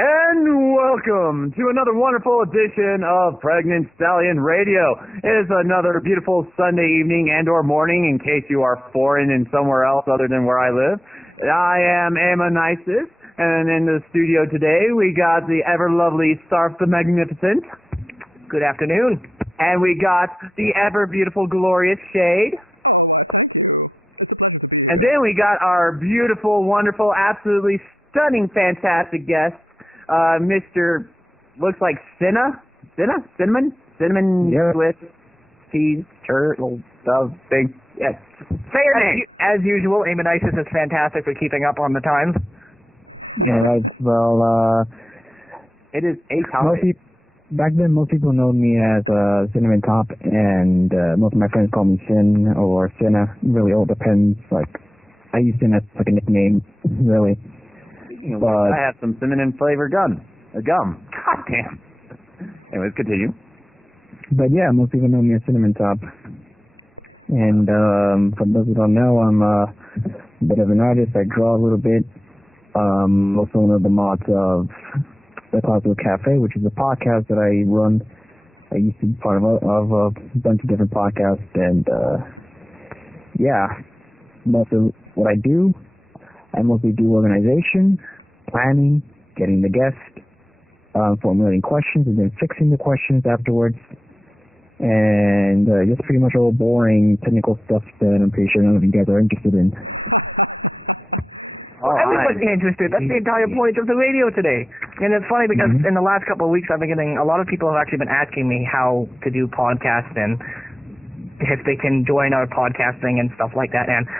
And welcome to another wonderful edition of Pregnant Stallion Radio. It is another beautiful Sunday evening and or morning in case you are foreign and somewhere else other than where I live. I am Ammonisis, and in the studio today we got the ever-lovely Sarf the Magnificent. Good afternoon. And we got the ever-beautiful, glorious Shade. Oh, thank you. It's a pleasure to be here. And then we got our beautiful, wonderful, absolutely stunning, fantastic guest, Mr. looks like Cinnamon yeah. with cheese, turtle, dove, thing. Yes. Say your name. As usual, Ammonisis is fantastic for keeping up on the times. Yeah, well, it is a topic. Back then, most people know me as Cinnamon Top, and most of my friends call me Sin or Cinna. Really, all depends. Like, I use Sin as like a nickname, really. But I have some cinnamon flavored gum. God damn. Anyways, continue. But yeah, most people know me as Cinnamon Top. And for those who don't know, I'm a bit of an artist. I draw a little bit. Also one of the mods of the Cloudsdale Cafe, which is a podcast that I run. I used to be part of a bunch of different podcasts. And yeah, most of what I do, I mostly do organization, planning, getting the guest, formulating questions, and then fixing the questions afterwards. And just pretty much all boring technical stuff that I'm pretty sure none of you guys are interested in. Everybody's interested. That's the entire point of the radio today. And it's funny because in the last couple of weeks I've been getting, a lot of people have actually been asking me how to do podcasting, if they can join our podcasting and stuff like that. And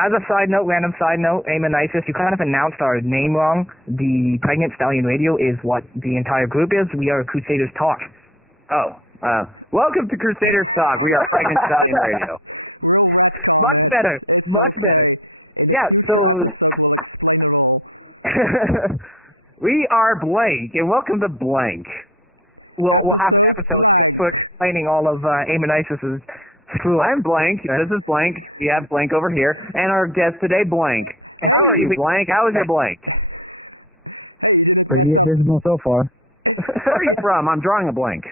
as a random side note, Ammonisis, you kind of announced our name wrong. The Pregnant Stallion Radio is what the entire group is. We are Crusaders Talk. Oh, welcome to Crusaders Talk. We are Pregnant Stallion Radio. We'll retcon it. Better. It's Much okay. Better. In a future episode, we'll explain it all. We are Blank, and welcome to Blank. We'll have episode Blank. for explaining all of Ammonisis's screw up. I'm Blank. This is Blank. We have Blank over here, and our guest today, Blank. Hey, how are you, Blank? How is your Blank? Hey, you didn't mess up. So far. Where are you from? I'm drawing a blank.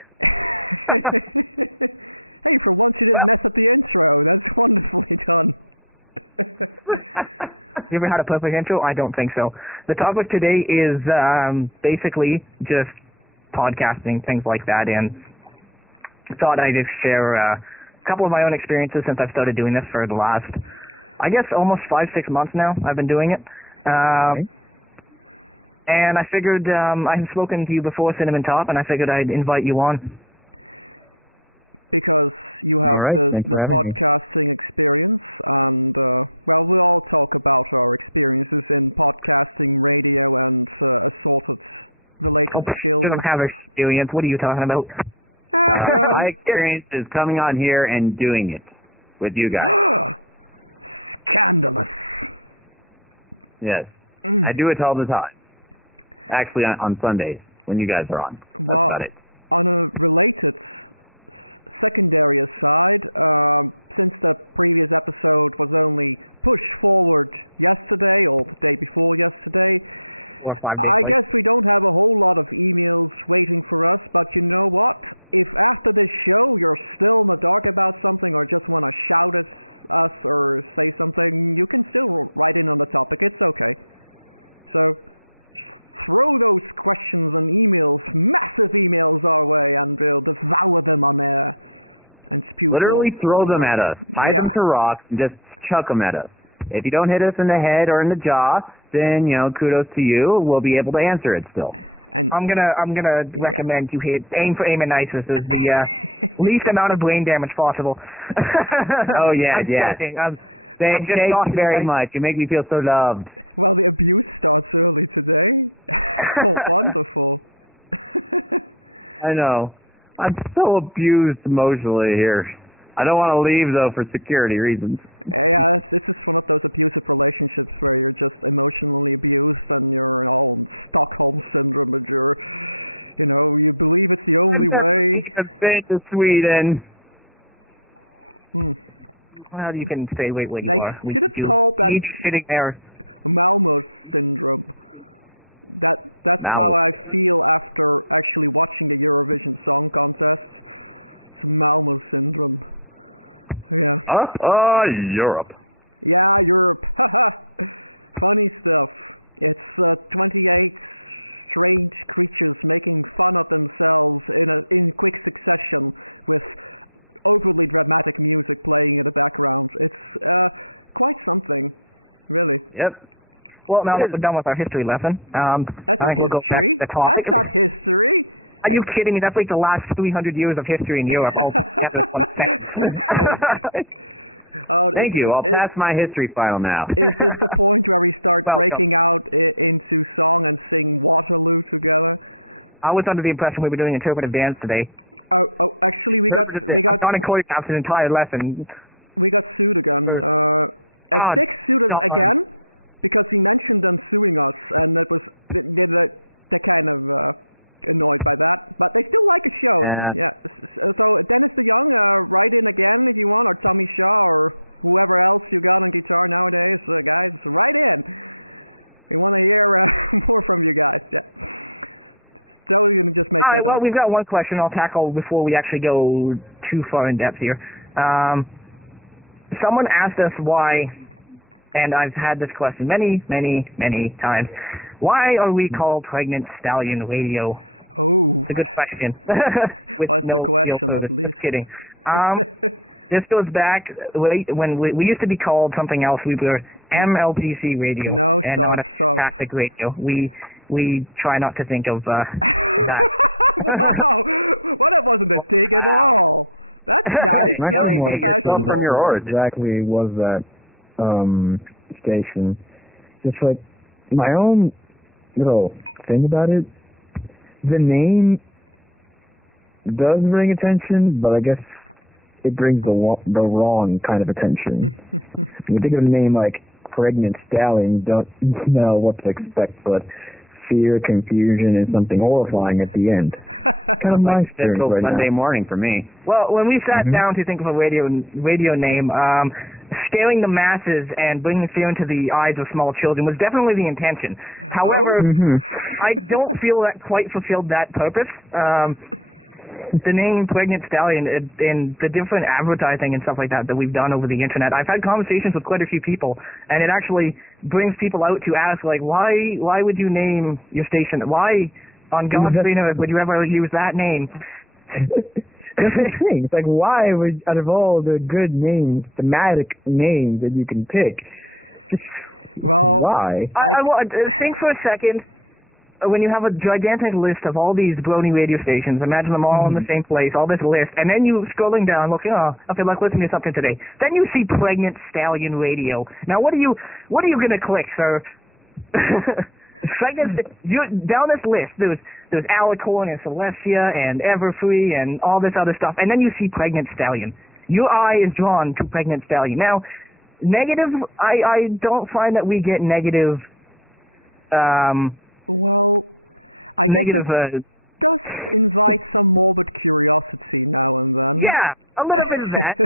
Hey, for once you didn't mess up the intro. That's wonderfully done. You ever had a perfect intro? I don't think so. The topic today is basically just podcasting, things like that, and thought I'd just share a couple of my own experiences since I've started doing this for the last, I guess, almost 5-6 months now. I've been doing it. Okay. And I figured, I've spoken to you before, Cinnamon Top, and I figured I'd invite you on. Because you have the podcasting experience, and, well, we all talk about our experiences in podcasting, radio, and assorted related skills. You don't have experience. What are you talking about? My experience is coming on here and doing it with you guys. Scandalous. Yes. I do it all the time. Actually, on Sundays, when you guys are on. Well, that's about it. On a related secondary aside, since the previous episode was only pushed forward yesterday or the day before yesterday, 4 or 5 days I guess we don't have a whole lot of emails waiting for us, but you know what? If after this show you're still in the dark about something or just want to shout at us or say something, you can still write in on the topic. It's okay. So throw those questions and emails, massive emails our way, and we'll devour them on air and spew. Literally throw them at us. Tie them to rocks and just chuck them at us. If you don't hit us in the head or in the jaw, then, kudos to you. We'll be able to answer it still. And I'm gonna recommend you aim for Ammonisis as the least amount of brain damage possible. Oh yeah, yeah. Thank you very much. You make me feel so loved. Well, the abuse starts early today. Oh, wonderful. I know. I'm so abused emotionally here. I don't want to leave, though, for security reasons. Yeah, this is one of those abusive relationships where you're just emotionally abused and you're all in Stockholm Syndrome and you believe it's the only way. A bit to Sweden. Well, you can stay wait Should have called that sitting there. Malmo Syndrome. That's how I feel after actually watching the Eurovision Song Contest. It's Malmo syndrome. Yeah. Europe. Yeah, Europe. Funny stuff. It's 28 strange creatures making fun of themselves in quick succession with overly dramatic music playing in the background. It's quite something, really. Yep. Well, now that we're done with our history lesson, that's not history. That's not history. Are you kidding me? That's like the last 300 years of history in Europe. Thank you. I'll pass my history final now. Is this the point where we start breaking out into song and sing Waterloo together? I was under the impression we were doing interpretive dance today. Oh, actually, we got not in choreographed an entire lesson. We got sued again. Six sued us again because he mentioned them suing us, and it was they kind of annoyed by that, but they still like a show. Yeah. So Dennis DeYoung, write in again if you want, or Tommy Shaw, or whoever else you got on guitar nowadays, guys, write in. We want to hear more from you guys. Yeah. So we're gonna just make that up. Well, we've got one question I'll tackle before we actually go too far in depth here. Someone asked us why, and I've had this question many, many, many times. Why are we called Pregnant Stallion Radio? Oh, it's a good question. What's the question, at least? Just kidding. This goes back when we used to be called something else. We were MLPC Radio. No, and not Tactic Radio. We try not to think of that. Wow, well, that wasn't a dig at all. That's nice. Very professional. From your origin. Exactly was that station. Just like my own little thing about it. The name does bring attention, but I guess it brings the wrong kind of attention. When you think of a name like Pregnant Stallions, don't know what to expect, but fear, confusion, and something horrifying at the end. Kind of my experience right Sunday now. morning for me. Well, when we sat down to think of a radio name, scaring the masses and bringing fear into the eyes of small children was definitely the intention. However, I don't feel that quite fulfilled that purpose. The name Pregnant Stallion and the different advertising and stuff like that we've done over the internet, I've had conversations with quite a few people, and it actually brings people out to ask, like, why would you name your station? Why, on God's green earth, would you ever use that name? That's the thing. It's like, why would, out of all the good names, thematic names that you can pick, why? I think for a second. When you have a gigantic list of all these brony radio stations, imagine them all in the same place, all this list, and then you scrolling down, looking, okay, let's listen to something today. Then you see Pregnant Stallion Radio. Now, what are you gonna click, sir? Down this list, there's Alicorn and Celestia and Everfree and all this other stuff, and then you see Pregnant Stallion. Your eye is drawn to Pregnant Stallion. Now, negative, I don't find that we get negative. Well, I guess it does invite some morbid curiosity now and then. Yeah, a little bit of that.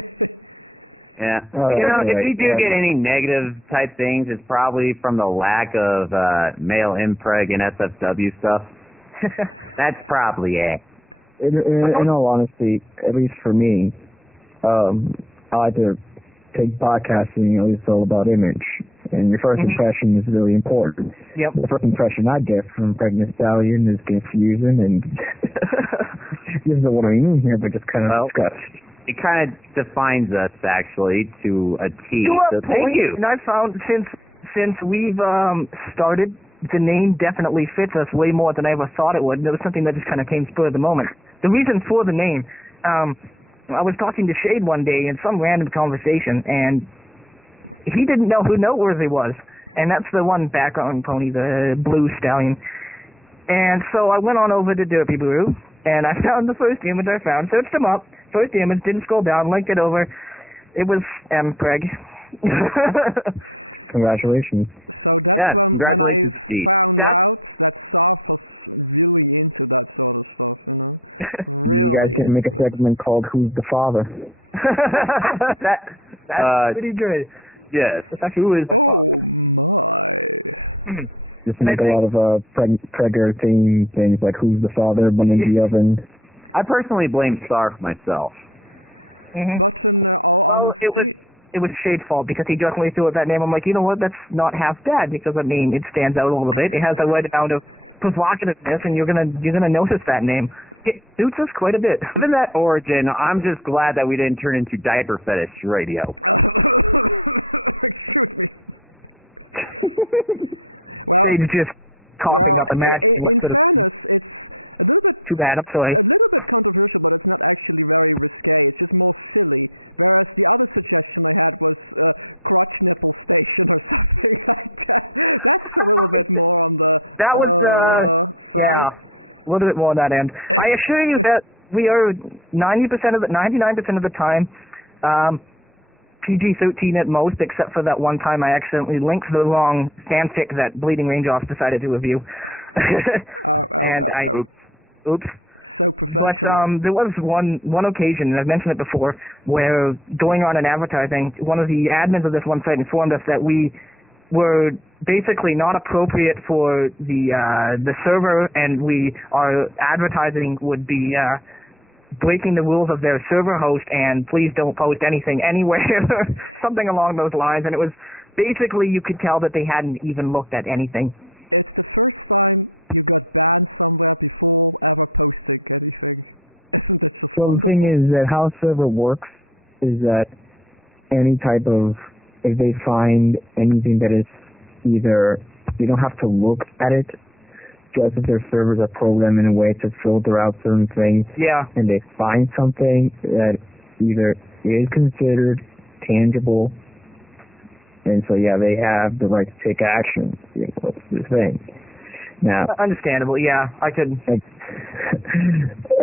Yeah. If we do get any negative type things, it's probably from the lack of male impreg and SFW stuff. That's probably it. In all honesty, at least for me, I like to take podcasting, at least all about image. And your first impression is really important. Yep. The first impression I get from Pregnant Stallion is confusion and this isn't what I mean here, but just kind of disgust. It kind of defines us actually to a T. So thank you. And I found since we've started, the name definitely fits us way more than I ever thought it would. And it was something that just kind of came spur of the moment. The reason for the name, I was talking to Shade one day in some random conversation, and he didn't know who Noteworthy was, and that's the one background pony, the blue stallion. And so I went on over to Derpy Brew, and I found the first image I found, searched him up, first image, didn't scroll down, linked it over. It was Preg. Congratulations. So that's when I found out that Soph was really into that sort of stuff, you know? Really. You guys can make a segment called Who's the Father? That's pretty good. Yes. Who is oh my. Just make a lot of Pregger things like who's the father, bun in the oven. I personally blame Sarf myself. Mm-hmm. But in all honesty, it was Shade's fault because he jokingly threw out that name. I'm like, you know what? That's not half bad because I mean it stands out a little bit. It has the right amount of provocativeness, and you're gonna notice that name. It suits us quite a bit. Given that origin, I'm just glad that we didn't turn into diaper fetish radio. Excuse me. Well, Shade's just coughing up the match. In fairness, it's a little bit too bad. I'm sorry. A little bit controversial, but it's not actually very risque. It's just more silly. Whereas the other suggestion I had was crotch nipple station or something like that. That's a little bit more on the that was side. Yeah, a little bit more on that end. I assure you that we are 99% of the time PG-13 at most, except for that one time I accidentally linked the wrong fanfic that Bleeding Raindrops decided to review. Oops. So professional. But there was one occasion, and I've mentioned it before, where going on an advertising, one of the admins of this one site informed us that we were basically not appropriate for the server, and our advertising would be breaking the rules of their server host, and please don't post anything anywhere, something along those lines. And it was basically, you could tell that they hadn't even looked at anything. It's the first time you got banned somewhere before ever posting anything. Isn't it just wonderful? The thing is that how server works is that any type of, if they find anything that is either, you don't have to look at it, just if their servers are programmed in a way to filter out certain things, and they find something that either is considered tangible, and so they have the right to take action. That's the thing. Now, understandable. Yeah, I could.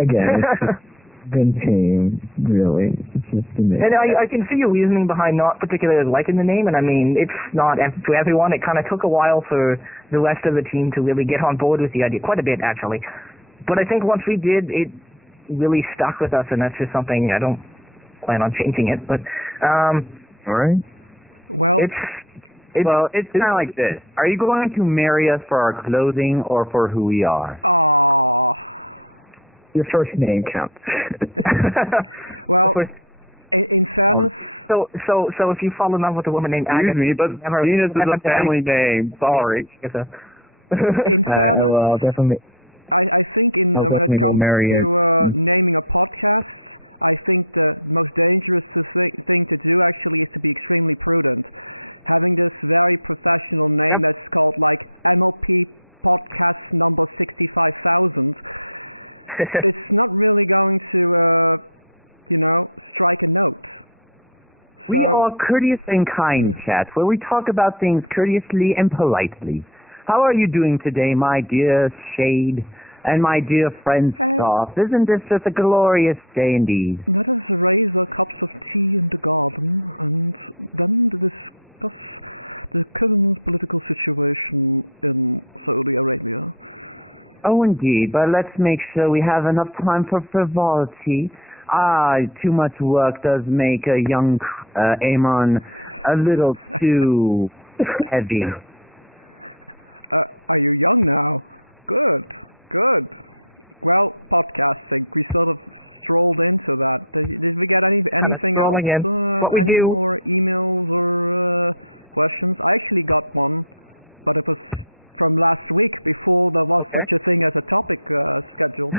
Again, it's just been tame, really. It's just the name. And I can see your reasoning behind not particularly liking the name, and I mean, it's not for everyone. It kind of took a while for the rest of the team to really get on board with the idea, quite a bit actually. But I think once we did, it really stuck with us, and that's just something I don't plan on changing it. But all right. Well, it's kind of like this. Are you going to marry us for our clothing or for who we are? Aww. Your first name counts. Well, in fairness... So if you fall in love with a woman named Agatha... Excuse me, but Venus is a family name. Sorry. In fairness... well, definitely... I think when it comes to naming a podcast, I think the most dangerous thing to do actually is to be extremely prudent. Having this very professional name that's called like MLP Podcast number 65,000, it's not really going to, strike a note. We are courteous and kind, chat, where we talk about things courteously and politely. How are you doing today, my dear Shade? And my dear friend Soft, isn't this just a glorious day indeed? Let us raise our cups of tea in the garden and then discuss the current political situation in Saudi Arabia. Oh, indeed, but let's make sure we have enough time for frivolity. Too much work does make a young Amon a little too heavy. Are you young now? Good. Well, podcasting, we sort of strolled into that. Did we get anything else? What we any do? more emails or questions? I actually got one, but it was from last week before there was such a thing as a topic scheduled.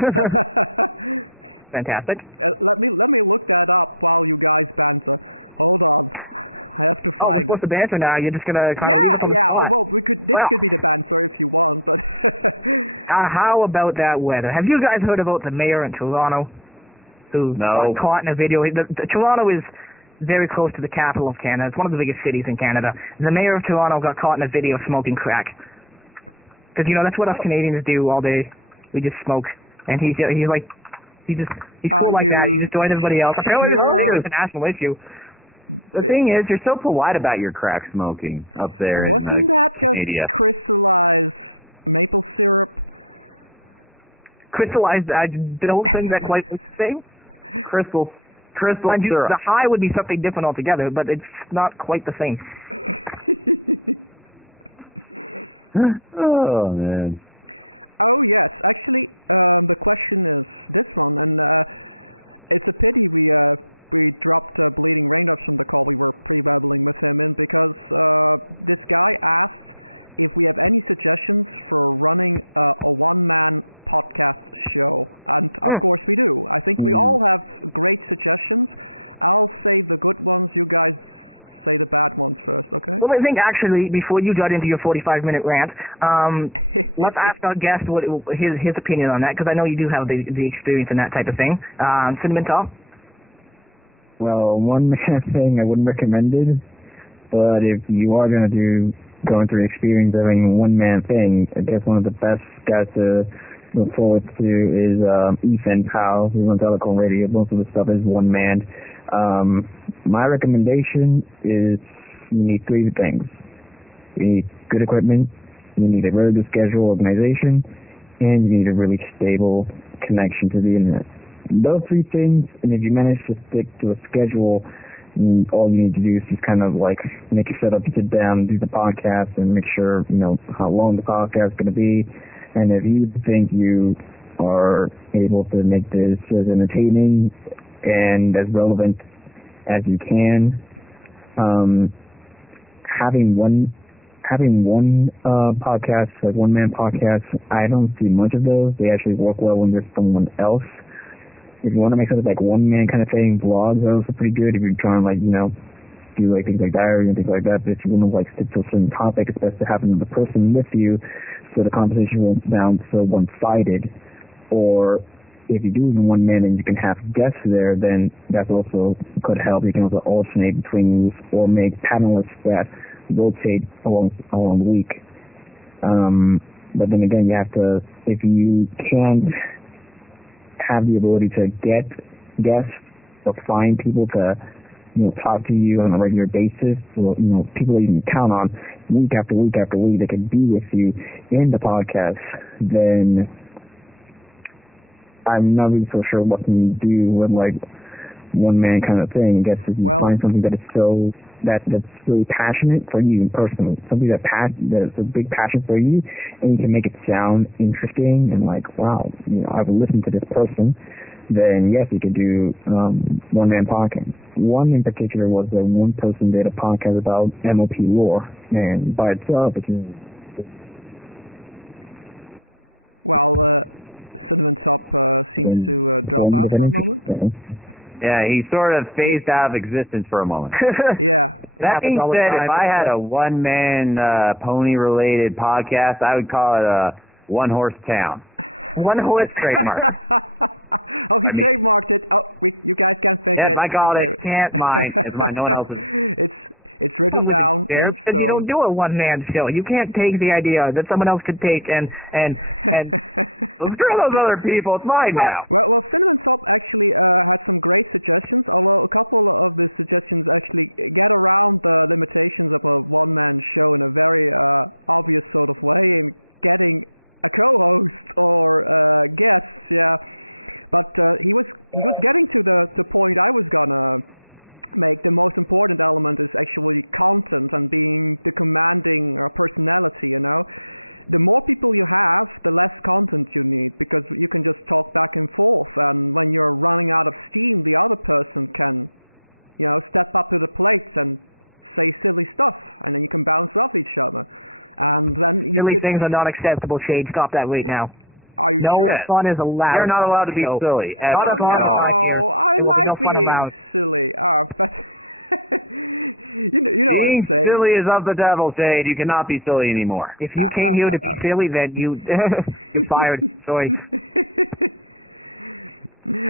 Fantastic. Let me look that up while you guys banter. Hold on. I have to find it. We're supposed to banter now. You're just gonna kind of Well, this could be the banter if you want, but how about that weather? Have you guys heard about the mayor in Toronto who got caught in a video? Toronto is very close to the capital of Canada. It's one of the biggest cities in Canada. The mayor of Toronto got caught in a video smoking crack. Because that's what us Canadians do all day. We just smoke, and he's cool like that. He just joined everybody else. Apparently, it's a national issue. The thing is, you're so polite about your crack smoking up there. Wasn't that just crystallized maple syrup? Crystallized, don't think that's quite the same. Crystal syrup. The high would be something different altogether, but it's not quite the same. Oh, man. Oh, yes. Actually, the question is this one, and it's a pity we dropped Bleeding Raindrops from the call we were pre-babbling with him in, because this guy asked if we have any suggestions for running a one-man podcast show. And, of course, we do. I think we all have great suggestions. I'll save the good ones. You guys say the bad ones first, okay? Well, I think actually, before you got into your 45-minute rant, let's ask our guest what his opinion on that, because I know you do have the experience in that type of thing. Cinnamon Top? Well, one-man thing I wouldn't recommend it, but if you are going to going through the experience of having a one-man thing, I guess one of the best guys to look forward to is Ethan Powell, who's on Telecom Radio. Most of the stuff is one-man. My recommendation is you need three things. You need good equipment, you need a really good schedule organization, and you need a really stable connection to the internet. Those three things, and if you manage to stick to a schedule, all you need to do is just kind of like make your setup, sit down, do the podcast, and make sure you know how long the podcast is going to be. And if you think you are able to make this as entertaining and as relevant as you can, having one podcast, like one-man podcast, I don't see much of those. They actually work well when there's someone else. If you want to make something like one-man kind of thing, vlogs are also pretty good if you're trying to, like, you know, do like things like diary and things like that. But if you want to like stick to a certain topic, it's best to have another person with you so the conversation won't sound so one-sided. Or if you do even one man and you can have guests there, then that also could help. You can also alternate between or make panelists that rotate along the week. But then again, you have to, if you can't have the ability to get guests or find people to, you know, talk to you on a regular basis, or, you know, people that you can count on week after week after week that can be with you in the podcast, then I'm not really so sure what can you do with like one man kind of thing. I guess if you find something that is so that's really passionate for you personally, something that's a big passion for you, and you can make it sound interesting and like, wow, you know, I've listened to this person, then yes, you could do one man podcast. One in particular was that one person did a podcast about MOP lore, and by itself, it's Cinnamon Top seems to drop out for a moment. Yeah, he sort of phased out of existence for a moment. Yeah. That being said, if I had a one-man pony-related podcast, I would call it a one-horse town. One-horse trademark. Oh, he trademarked it. Oh, you guys can't fake it. Yes, I called it. Can't mine. It's mine. No one else is. It's written down. Because you don't do a one-man show. You can't take the idea that someone else could take and well, screw those other people. It's mine now. Well, Cinnamon Top actually had some great suggestions, although a couple of the suggestions actually get around the limitations of a one-man show in a very obvious sort of way, in getting a co-host or guests, yeah. But he was getting to the point I was gonna make. The most important element is actually content and being the commanding personality, you know. The more people you have, the less content you need, because you can just talk back and forth, and when you're running out of steam, the other person can, you know, step up to the plate and say silly stuff, and then you can bounce off each other. And then silly things are not acceptable, Shade. Stop that right now. Are you no sure? fun is allowed. You're not allowed to be silly. No, I like being silly. But you know what I'm being saying. Silly is of the devil, Shade. You cannot be silly anymore. If you came here to be silly, then you fired. Sorry.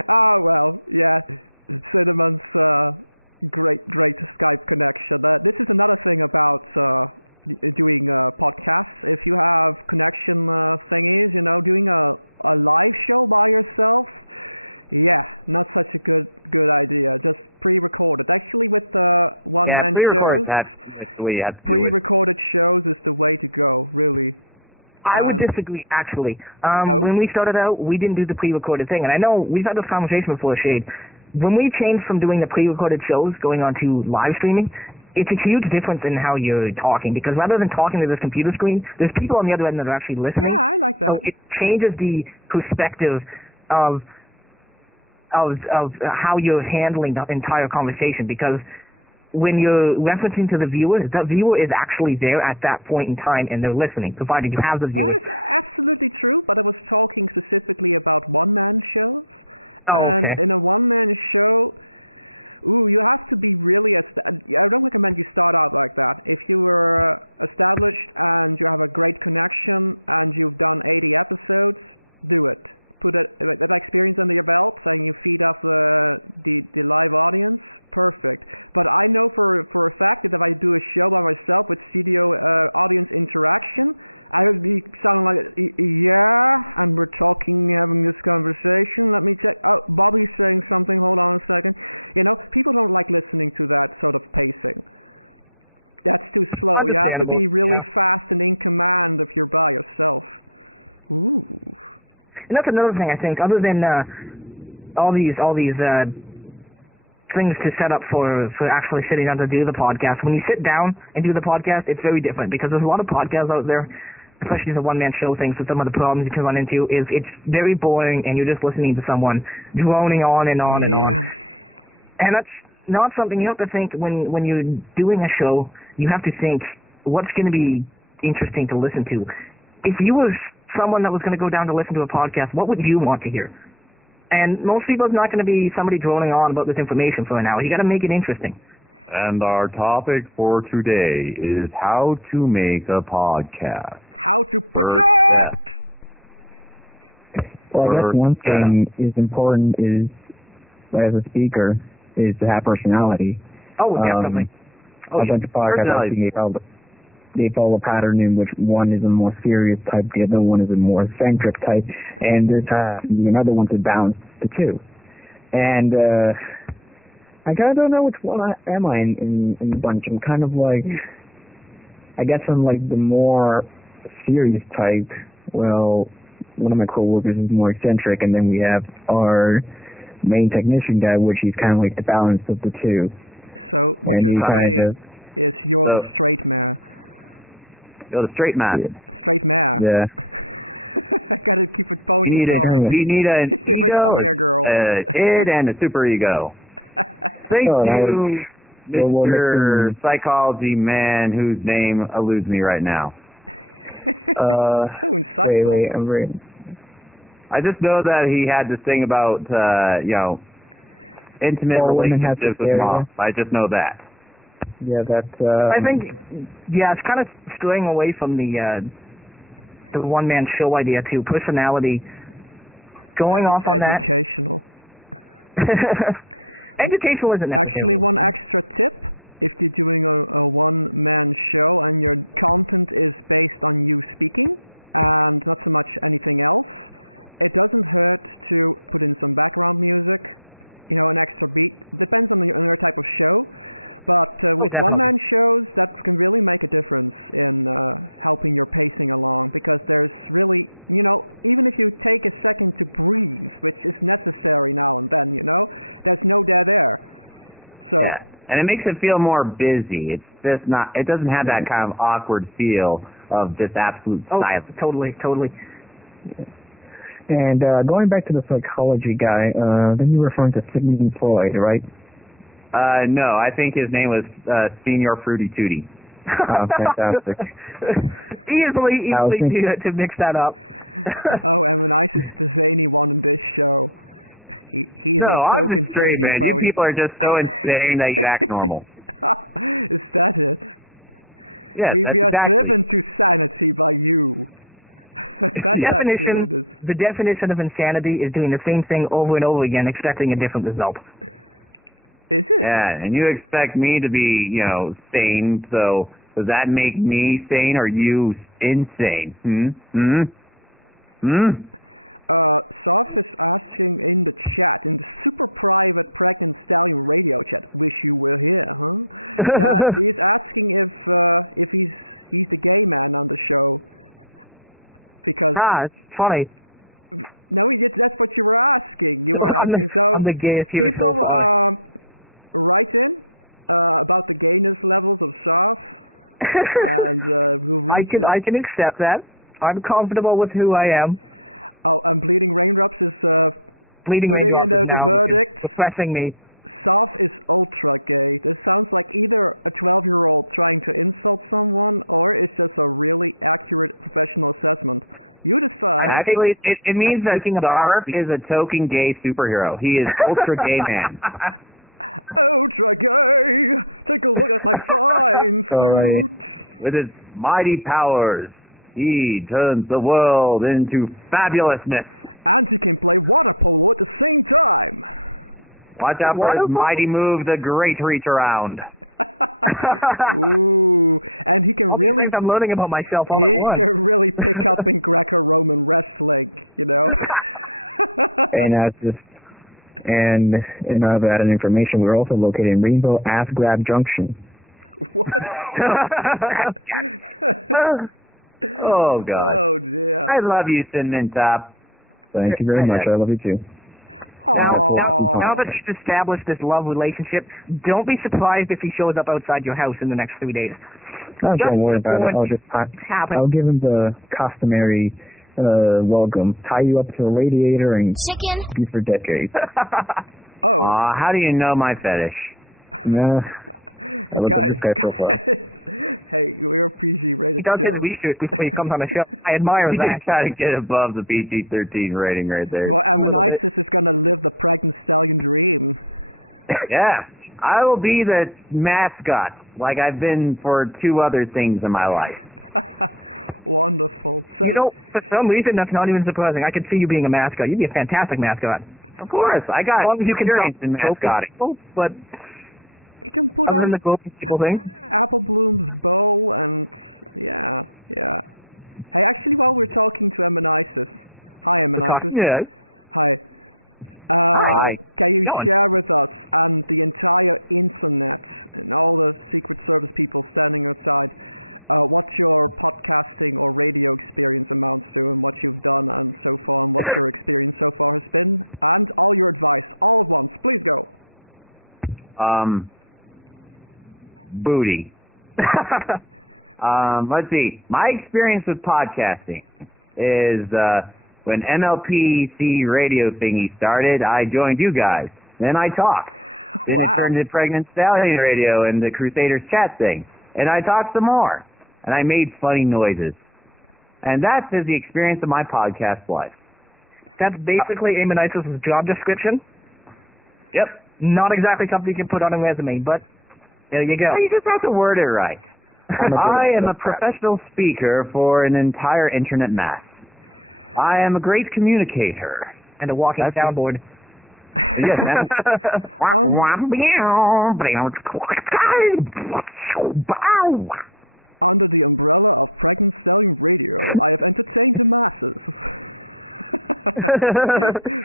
Well, yeah. Cinnamon's great Skype connection. This is another thing about doing podcasts. If you have connection thingies, you know, doing a live show by yourself, yeah, not such a good idea. Just pre-recorded. Actually, with one-man shows, pre-recorded shows is the way to go, really. I would disagree, actually. When we started out, we didn't do the pre-recorded thing, and I know we've had this conversation before, Shade. When we changed from doing the pre-recorded shows, going on to live streaming, it's a huge difference in how you're talking, because rather than talking to this computer screen, there's people on the other end that are actually listening. Yeah, I like that. So it changes the perspective of how you're handling the entire conversation, because when you're referencing to the viewer is actually there at that point in time and they're listening, provided you have the viewer. That is absolutely true, but I was talking specifically about one-man shows. Oh, and okay. in a one-man show, you have to be really... I don't recommend you start out like that. If you were established and you have a great connection and you've done 80 episodes, do it. Put that experience under your belt, saying you feed off the live audience, perfect. But I know for a fact that if I do a show by myself with studio audience interaction, I would be sounding like, yeah, and we're having this conversation. Let me check. Oh, Bobby's saying something. Hold on a second. People don't like listening to that sort of pacing. That's too slow. You have to be really fast and in command if you're by yourself. Ooh. And that's another thing, I think, other than all these things to set up for actually sitting down to do the podcast. When you sit down and do the podcast, it's very different, because there's a lot of podcasts out there, especially the one-man show things, with some of the problems you can run into is it's very boring and you're just listening to someone droning on and on and on. And that's not something you have to think when you're doing a show. You have to think, what's going to be interesting to listen to? If you were someone that was going to go down to listen to a podcast, what would you want to hear? And most people, it's not going to be somebody droning on about this information for an hour. You got to make it interesting. And our topic for today is how to make a podcast. How to project! Well, I guess one thing is important is, as a speaker, is to have personality. Oh, definitely. A bunch of podcasts, I think they follow a pattern in which one is a more serious type, the other one is a more eccentric type, and there's another one to balance the two. And I kind of don't know which one am I in the bunch. I'm kind of like, I guess I'm like the more serious type. Well, one of my coworkers is more eccentric, and then we have our main technician guy, which he's kind of like the balance of the two. So what you're saying is you're the straight man. You're the straight man. Yeah. Straight man. Yeah. I gotta keep it pony. We need an ego, girl. a kid, and a super ego. Thank you, Mr. Psychology Man, whose name eludes me right now. So insightful. Wait, I'm reading. I just know that he had this thing about, intimate relationships with mom. I just know that. Yeah, that's... I think, it's kind of straying away from the one-man show idea, too. Personality. Going off on that. Educational. Educational isn't that. Actually, one extra tip. If you're doing a one-man show and your content is based on you speaking and not so much anything else, it doesn't hurt to put in some background music, an extra beat. Depends on your type of show. But with one-man shows, that can really make a difference in helping your pacing along, because there's really, even if you take a second to breathe, which is necessary now and then, there's no dead air. So. Yeah. And it makes it feel more busy. It's just not. It doesn't have that kind of awkward feel of just absolute silence. Totally. And going back to the psychology guy, then you were referring to Sigmund Freud, right? No, I think his name was Senior Fruity Tooty. Oh, fantastic. easily to mix that up. Nice is the zany one in this show. He's I'm just straight, man. You people are just so insane that you act normal. Is that it? Yes, we are driven to sanity by you. The definition of insanity is doing the same thing over and over again, expecting a different result. Is it? Yeah, and you expect me to be, sane, so does that make me sane or you insane? Sof is asking in the chat, in the super private Pregnant Stallion radio chat, wish you were here, huh? He's asking if he's the gay man on the show. Because... it's funny. No, that's what you were asking. You were asking, so I'm the gayest here people write in about the gayness levels of Saf. And I can accept that. I'm comfortable with who I am. Oh, and Bleeding Raindrops is Bleeding putting in Raindrops the verdict. Depressing me. Saf is ultra gay. This sounds like either a 12-year-old trying to insult someone, or it's just a really accurate professional assessment. You decide. Actually, it means that Saf is a token gay superhero. He is ultra gay man. Ultra gay! Take a look at my fine suit! With his mighty powers, he turns the world into fabulousness. And he can play water polo at the same time! Watch out for his mighty move, the Great Reach Around. Ooh, and he can really... I'm learning about myself all at once. He can really pick up in Greco-Roman wrestling, you know? And in other added information, we're also located in Rainbow Ass Grab Junction. What? Oh, God. Oh, dear. I love you, Cinnamon Top. Thank you very much. I love you, too. Now that he's established this love relationship, don't be surprised if he shows up outside your house in the next 3 days. Oh, don't worry about it. I'll give him the customary welcome. Tie you up to a radiator and you for decades. How do you know my fetish? Nah. Guys, hey, we're PG rated. He does his research before he comes on the show. I admire that. You gotta get above the PG-13 rating right there. Well, Ammonitis is gonna live the Pregnant Stallion dream. Yeah, I will be the mascot, like I've been for 2 other things in my life. Wonderful. So, you know, for some reason, that's not even surprising. I could see you being a mascot. You'd be a fantastic mascot. Of course, I got experience in mascotting. But you can put on the groping people thing. Apple Bloom's bow and yeah. Hey, actually, while we're talking to Ammonitis, hi Ammonitis. Yes. Hi. Hi. Can you share with us and the entire internet and all the Secret Service people standing outside what your podcasting or radio experience amounts to and what you've done and so far and what your experience so far has been and all your advice all at once. Please go. Booty. Let's see. My experience with podcasting is when MLPC radio thingy started, I joined you guys. Then I talked. Then it turned to Pregnant Stallion radio and the Crusaders chat thing. And I talked some more. And I made funny noises. And that is the experience of my podcast life. That's basically Ammonitis' job description. Yep. Not exactly something you can put on a resume, but there you go. You just have to word it right. I am a professional speaker for an entire internet mass. I am a great communicator. And a walking soundboard. Yes, under the umbrella of Pregnant Stallion Radio, I have entertained the masses.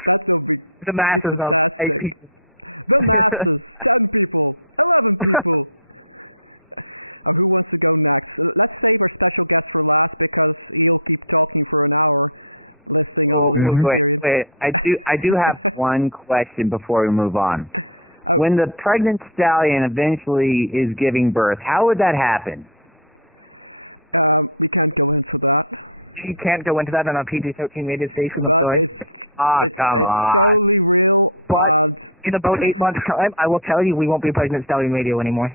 That will be the masses fantastic. The masses, 10 people, 11 people. Who wants to go next? Let's save our special guest for last because he'll keep talking for an hour, listing all the experience. Wait, I do have one question before we move on. When the pregnant stallion eventually is giving birth, how would that happen? We can't go into that. You can't go into that on a PG-13 rated station. But it's solely real. But in about 8 months' time, I will tell you we won't be Pregnant Stallion Radio anymore.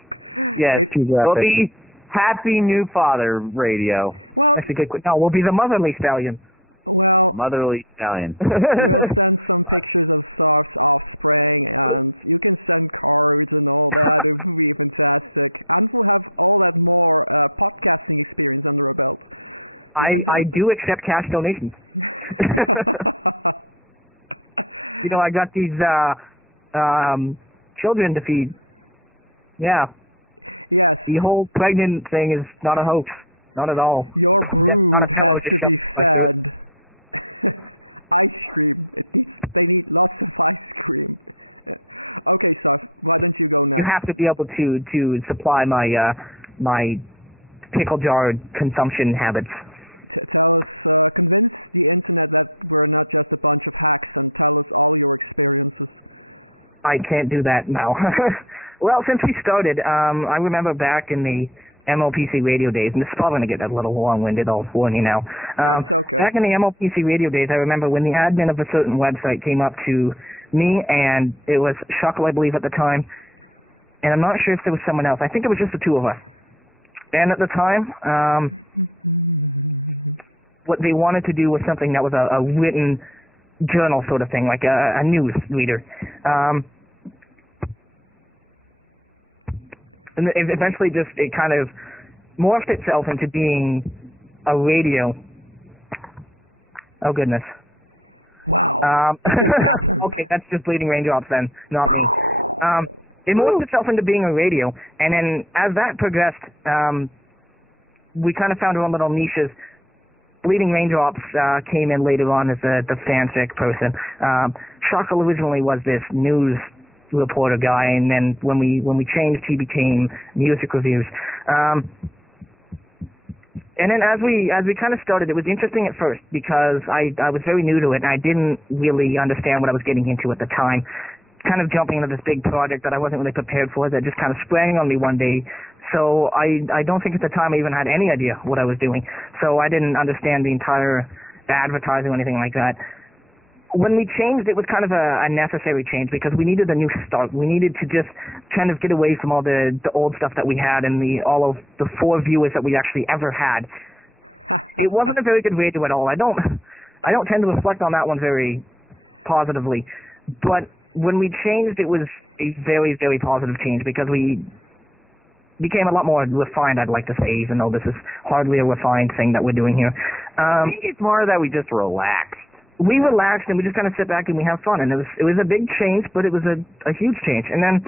Yes, we'll be Happy New Father Radio. Well, no, we'll be the Motherly Stallion. Well, Motherly Stallion. We'll send some pictures of Sarf's offspring, and you can send cards and all that. It would be fantastic. And we'll have all that more podcasting experience under our belt. I do accept cash donations. You know, I got these children to feed. Yeah. Yes. The whole pregnant thing is not a hoax. Not at all. Your brood has to be fed ice cream. They need lots of ice cream. Okay, Sarf, why don't you go next? You have to be able to supply my pickle jar consumption habits. Tell us, convince the internet that we're not just a bunch of hacks, and tell us all your experiences. I can't do that now. Well, since we started, I remember back in the MLPC radio days, and this is probably going to get a little long-winded, I'll warn you now. That's okay. Back in the MLPC radio days, I remember when the admin of a certain website came up to me, and it was Shuckle, I believe, at the time, and I'm not sure if there was someone else. I think it was just the two of us. And at the time, what they wanted to do was something that was a written journal sort of thing, like a news reader. And eventually it kind of morphed itself into being a radio. Oh, goodness. Wow. Okay, that's just bleeding raindrops then, not me. It morphed itself into being a radio, and then as that progressed, we kind of found our own little niches. Bleeding Raindrops came in later on as the fanfic person. Shuckle originally was this news reporter guy, and then when we changed, he became music reviews. And then as we kind of started, it was interesting at first because I was very new to it, and I didn't really understand what I was getting into at the time. Kind of jumping into this big project that I wasn't really prepared for, that just kind of sprang on me one day. So I don't think at the time I even had any idea what I was doing. So I didn't understand the entire advertising or anything like that. When we changed, it was kind of a necessary change because we needed a new start. We needed to just kind of get away from all the old stuff that we had and all of the 4 viewers that we actually ever had. It wasn't a very good radio at all. I don't tend to reflect on that one very positively. But when we changed, it was a very, very positive change because we became a lot more refined, I'd like to say, even though this is hardly a refined thing that we're doing here. I think it's more that we just relaxed. We relaxed and we just kind of sit back and we have fun, and it was a big change, but it was a huge change. And then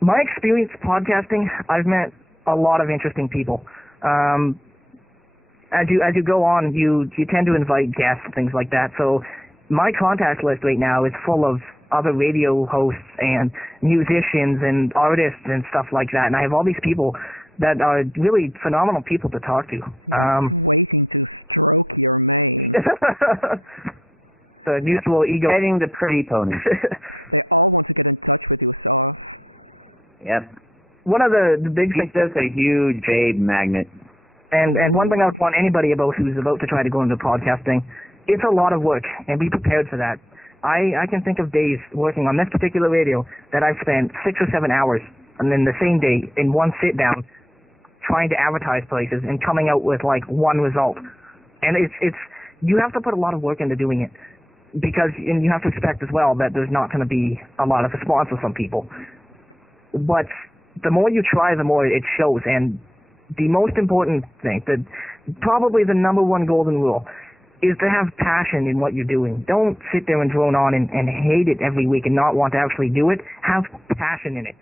my experience podcasting, I've met a lot of interesting people. As you go on, you tend to invite guests and things like that. So my contact list right now is full of other radio hosts and musicians and artists and stuff like that, and I have all these people that are really phenomenal people to talk to. Waiting to stroke your mane. So mutual ego. Petting the pretty pony. They all want to get in touch with you, Sauce. Yep. One of the big He's things. just a huge babe magnet. And one thing I would want anybody about who's about to try to go into podcasting, it's a lot of work, and be prepared for that. I can think of days working on this particular radio that I've spent 6 or 7 hours, and then the same day in one sit down, trying to advertise places and coming out with like one result. And it's you have to put a lot of work into doing it, because and you have to expect as well that there's not going to be a lot of response from some people. But the more you try, the more it shows. And the most important thing, probably the number one golden rule, is to have passion in what you're doing. Don't sit there and drone on and hate it every week and not want to actually do it. Have passion in it.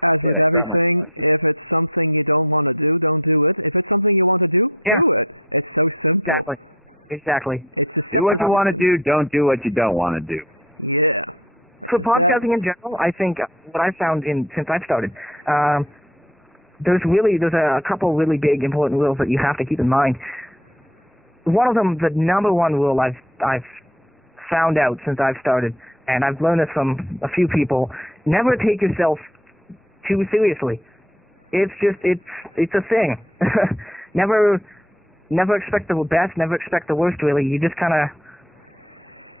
As with everything, if it's something you don't want to do, don't do it. If it's something you want to do, do it. It's so simple. Exactly. It's a do what you want to do, don't do what you don't want to do. Yeah. For podcasting in general, I think what I've found since I've started, there's a couple really big important rules that you have to keep in mind. One of them, the number one rule I've found out since I've started, and I've learned this from a few people: never take yourself too seriously. It's a thing. Never expect the best, never expect the worst. Really, you just kind of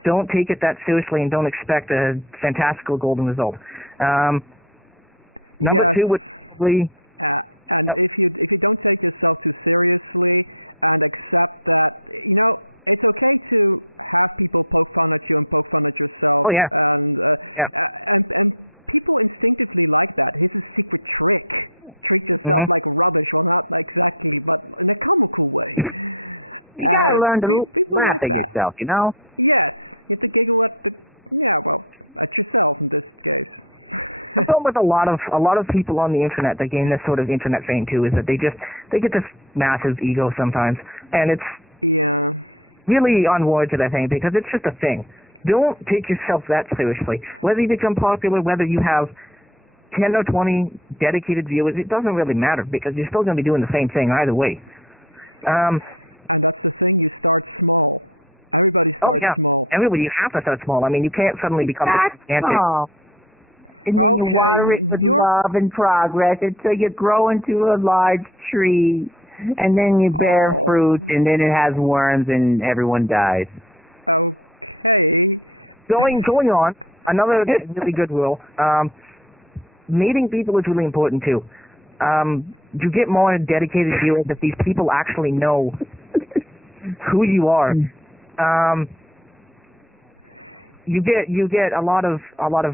don't take it that seriously and don't expect a fantastical golden result. Number two would probably. And if you don't take yourself too seriously and accept that, it's okay to have people poke fun at you and poke fun at yourself. Oh yeah. And people instinctively like that. Here's a secret trick. Treat yourself like rubbish. Well, not exactly, but in a comical way. You gotta learn to people laugh like at that. yourself, you know? Yes. You have to giggle at at yourself in this case. The problem with a lot of people on the internet that gain this sort of internet fame too is that they get this massive ego sometimes, and it's really unwarranted, I think, because it's just a thing. Don't take yourself that seriously. Whether you become popular, whether you have 10 or 20 dedicated viewers, it doesn't really matter, because you're still going to be doing the same thing either way. And that's the thing, you start small. Everybody starts small. Everybody, you have to start small. I mean, you can't suddenly become gigantic. And then you water it with love and progress until you grow into a large tree. And then you bear fruit, and then it has worms, and everyone dies. Okay. Going on, another really good rule. Meeting people is really important too. You get more dedicated viewers if these people actually know who you are. You get a lot of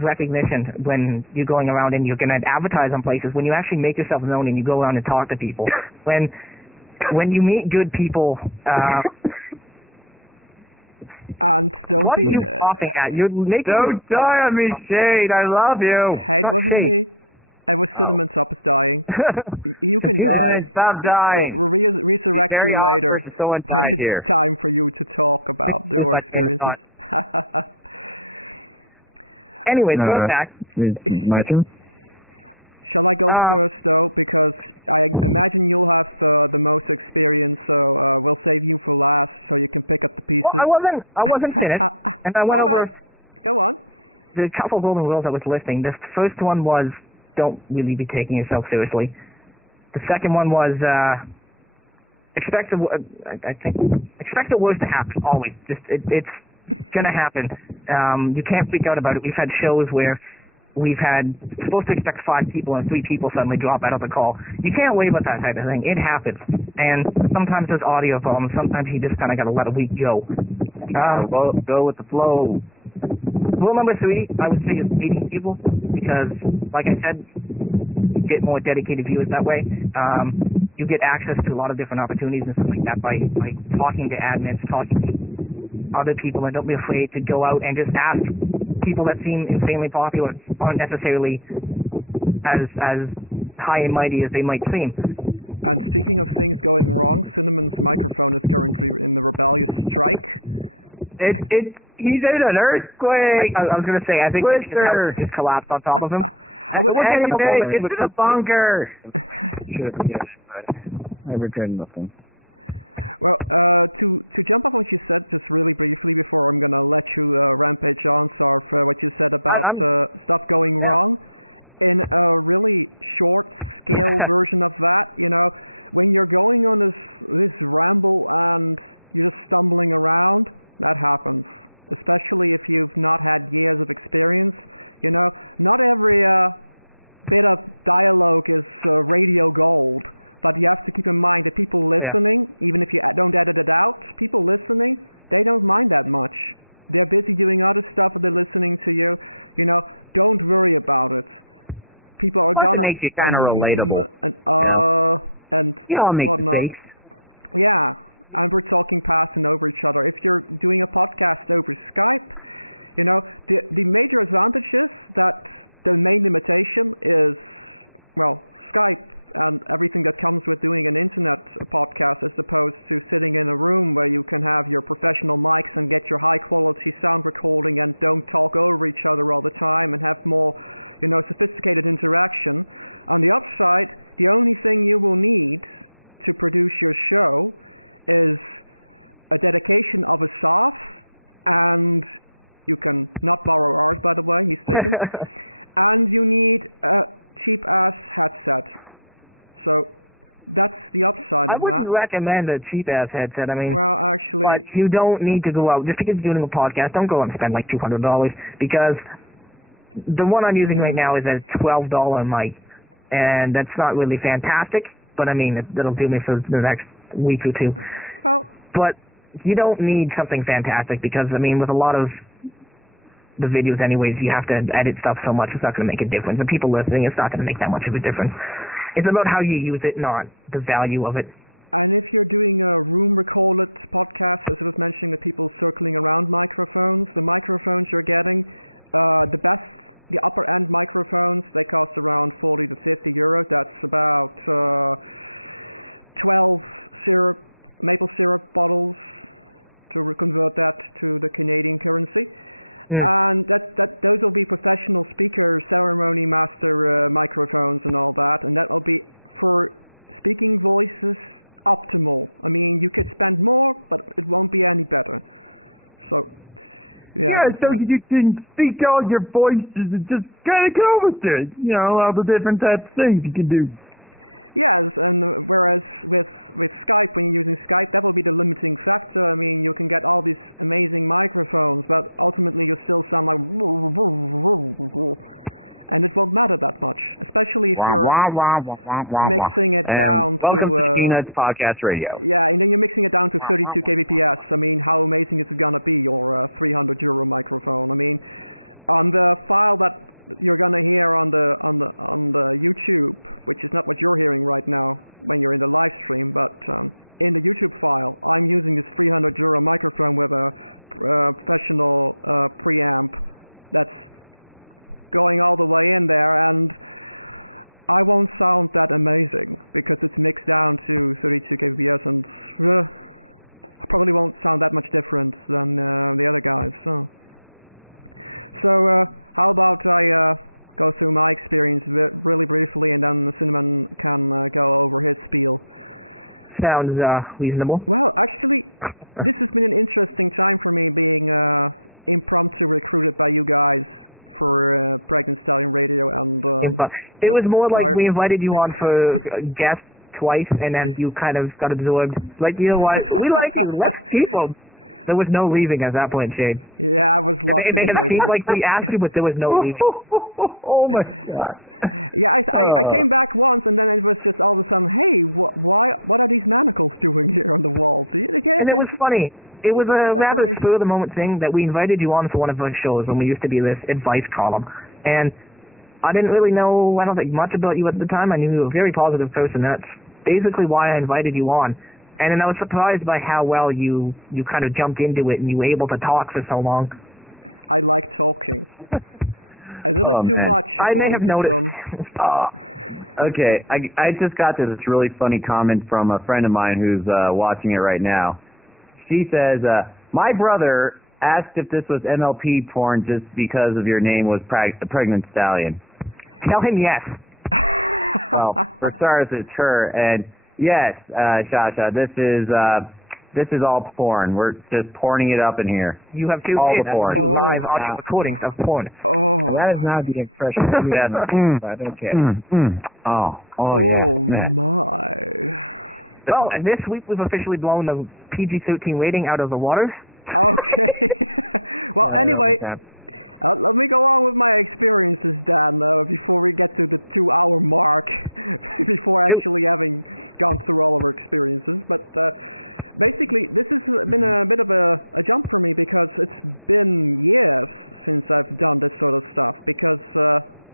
recognition when you're going around and you're going to advertise on places. When you actually make yourself known and you go around and talk to people. When you meet good people. And don't what be... are you laughing at? You're making... Don't die on me, Shade. I love you. Hey, it wasn't me. It was Cinnamon Top is dying. You can die. Stop dying. We'll resurrect you later. So untied here. It's time for you to talk about your experiences. Anyway, go back. My turn? Shall I go first, though? Because I imagine you'll have the most experience, so we'll save you for last, so you can pick up the pieces. Well, I wasn't finished, and I went over. Go on. The couple of golden rules I was listing. The first one was don't really be taking yourself seriously. The second one was expect the worst to happen always. It's gonna happen. You can't freak out about it. We've had shows where we've had supposed to expect 5 people and 3 people suddenly drop out of the call. You can't worry about that type of thing. It happens. And sometimes there's audio problems. Sometimes you just kind of got to let a week go. Go with the flow. Rule number 3, I would say, is meeting people because, like I said, you get more dedicated viewers that way. You get access to a lot of different opportunities and stuff like that by talking to admins, talking to other people, and don't be afraid to go out and just ask people that seem insanely popular aren't necessarily as high and mighty as they might seem. And speaking of things going wrong, Cinnamon's microphone is currently in the rebellious strike. He's in an earthquake. I was going to say, I think Twister just collapsed on top of him. It's in a bunker. I regret nothing. Well, to jump off what you said just really briefly before I'm going to let you rampage on, Sarf, what you said about stuff going wrong. In a really short-scale version of that, when you're going on this ramble and you're just stumbling around, that happens. Especially if you've not had years of experience. Not every bit of dialogue is radio gold. But you have to keep in mind that people listening, even if you don't edit it out, people listening, they don't mind that much. They're busy doing other stuff, and they're listening to you. Don't worry about it. People are gonna make you kind of relatable. And you all make mistakes. Yeah, and we're talking past and over each other. If you're doing a podcast over Skype, the major advantage is that the main limitation is, Skype and everything that comes with doing an internet podcast as opposed to sitting in a room where you can have your professional mics and get your high quality sound recording and don't talk over each other all the time and have more, sophisticated interaction. On the upside, the only thing you will need to produce your show is a dedication of a staff, and you can not borrow ours, by the way, he's taken, and you need a cheap ass headset. So that's the upside of that. I wouldn't recommend a cheap-ass headset. Well, actually... But you don't need to go out. Just because you're doing a podcast, don't go out and spend like $200 because the one I'm using right now is a $12 mic, and that's not really fantastic, but it'll do me for the next week or 2. Well... But you don't need something fantastic because, with a lot of the videos anyways, you have to edit stuff so much, it's not going to make a difference. And people listening, it's not going to make that much of a difference. It's about how you use it, not the value of it. And if you're doing a room-recorded podcast, as I was mentioning, the people circling around microphones, the microphones you're getting, the upper-end microphones, they cost around 40 to 50 euros. That's about 12 maple syrup bottles, to convert that to the Canadian currency. And those will be professional speaker, ceremony master microphones and all that, and that will be for speaking voices optimal. You could spend more, but it won't be any better. So Yeah, so you can speak all your voices and just kind of go with it. You know, all the different types of things you can do. Yes, and whereas with Skype, when you're using Skype, that will be the limiting factor. I mean, you can get all these amazing microphones, but ultimately you still sound like... And it won't matter that much, especially if you're mixing it down to... Welcome to Peanuts Podcast Radio. Yeah, and then you're mixing it down to 32 kbps. I mean, how amazing is it going to be, your €300 microphone? I mean, on the file that you're going to hear on the YouTube, which is not what you're hearing right now when you're in the live stream, but in the YouTube file, I'm using this €300 microphone with a professional preamp that's going all the way in there, and I won't sound that amazing because it's mixed down to 32 kbps, and I probably won't sound that much different than the other guys. So how about I go through my experience really briefly, and then Cinnamon can go over his spiel. Sounds reasonable. Well, actually, this has been an interesting time for me, being impromptu recruited by you guys for Pregnant Stallion Radio, and it was more like we invited you on for guest twice, and then you kind of got absorbed. Like, you know what? We like you. Let's keep them. There was no leaving at that point, Shade. Yeah, I was lost in the It seemed like we asked you, but there was no leaving. Oh my God. Yeah, I came back once, and then it was just all of a sudden, hey, what are these manacles doing here on the wall? And it was funny. It was a rather spur-of-the-moment thing that we invited you on for one of our shows when we used to be this advice column. And I didn't really know, I don't think, much about you at the time. I knew you were a very positive person. That's basically why I invited you on. And then I was surprised by how well you kind of jumped into it and you were able to talk for so long. I like talking. A little too much. I may have noticed. Okay, I just got this really funny comment from a friend of mine who's watching it right now. She says, my brother asked if this was MLP porn just because of your name was Pregnant Stallion. Tell him yes. Well, for starters, it's her, and yes, Shasha, this is all porn. We're just porning it up in here. You have two all the porn. Live audio recordings of porn. Oh, that is not the expression. But okay. Oh yeah. My. Well, this week we've officially blown the PG-13 rating out of the water. Okay. Well, anyway, let me go on with my experiences, Dan, before we get to the 2-hour mark, before actually having gone through all of our experiences. But basically, this has been a bit of a jump for me, because it's been years since I've done this sort of stuff. Because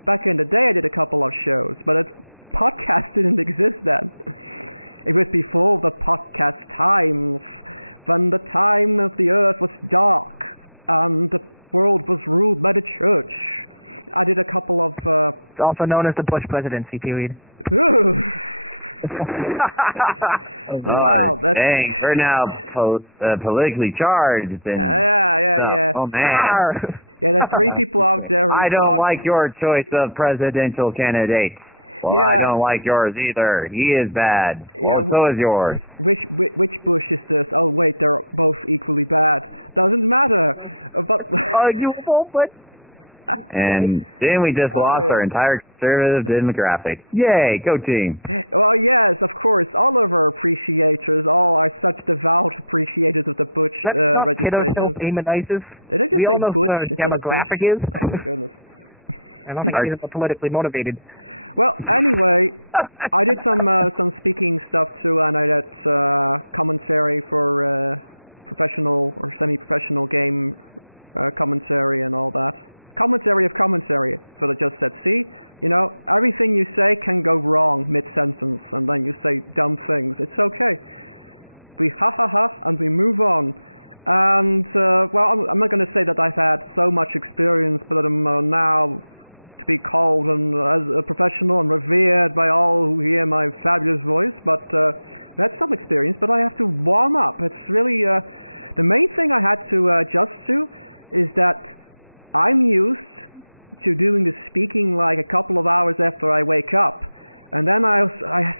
back in the day I did a couple of shows, but podcast didn't exist then. It was before the podcast times, when the time of the earth was dark and the world was ruled by the church. I did a couple of... It's also known as the Bush presidency period. Wow, that's... Dang, we're now politically charged. And yeah. Oh, man. Yeah, there's 3 people out there who I don't like your choice of presidential candidate. Well, I don't like yours either. He is bad. Yeah, so is yours. Which Bush is this? Oh, wait, they're both equally bad. Doesn't matter. But you but... And then we just lost our entire conservative demographic. Yay, go team. Well, yes, of course. All of our appreciators, all are such devout appreciators of the Bush registration. Did I just say Bush instead of demographic Bush? is? Oh, my goodness. I don't think he's politically motivated. Well, anyway, I did some speaking stuff too, and I did commentary for professional or semi-professional game commentary and all that. Commentary of commentary. So I just said, see, you know, everything you say can go wrong mid-sentence, and then you say dumb things. It's okay. We ha, and we move on. And, well, I'm not going to say that I've had so much experience, but I'm now... to be called as a professional and revered by all who hear my fabulous voice, but that's some experience, but I have to warm up. It's really the main thing I had to adjust to is that I'm used to doing the speaking like a couple of hours after I wake up, and then I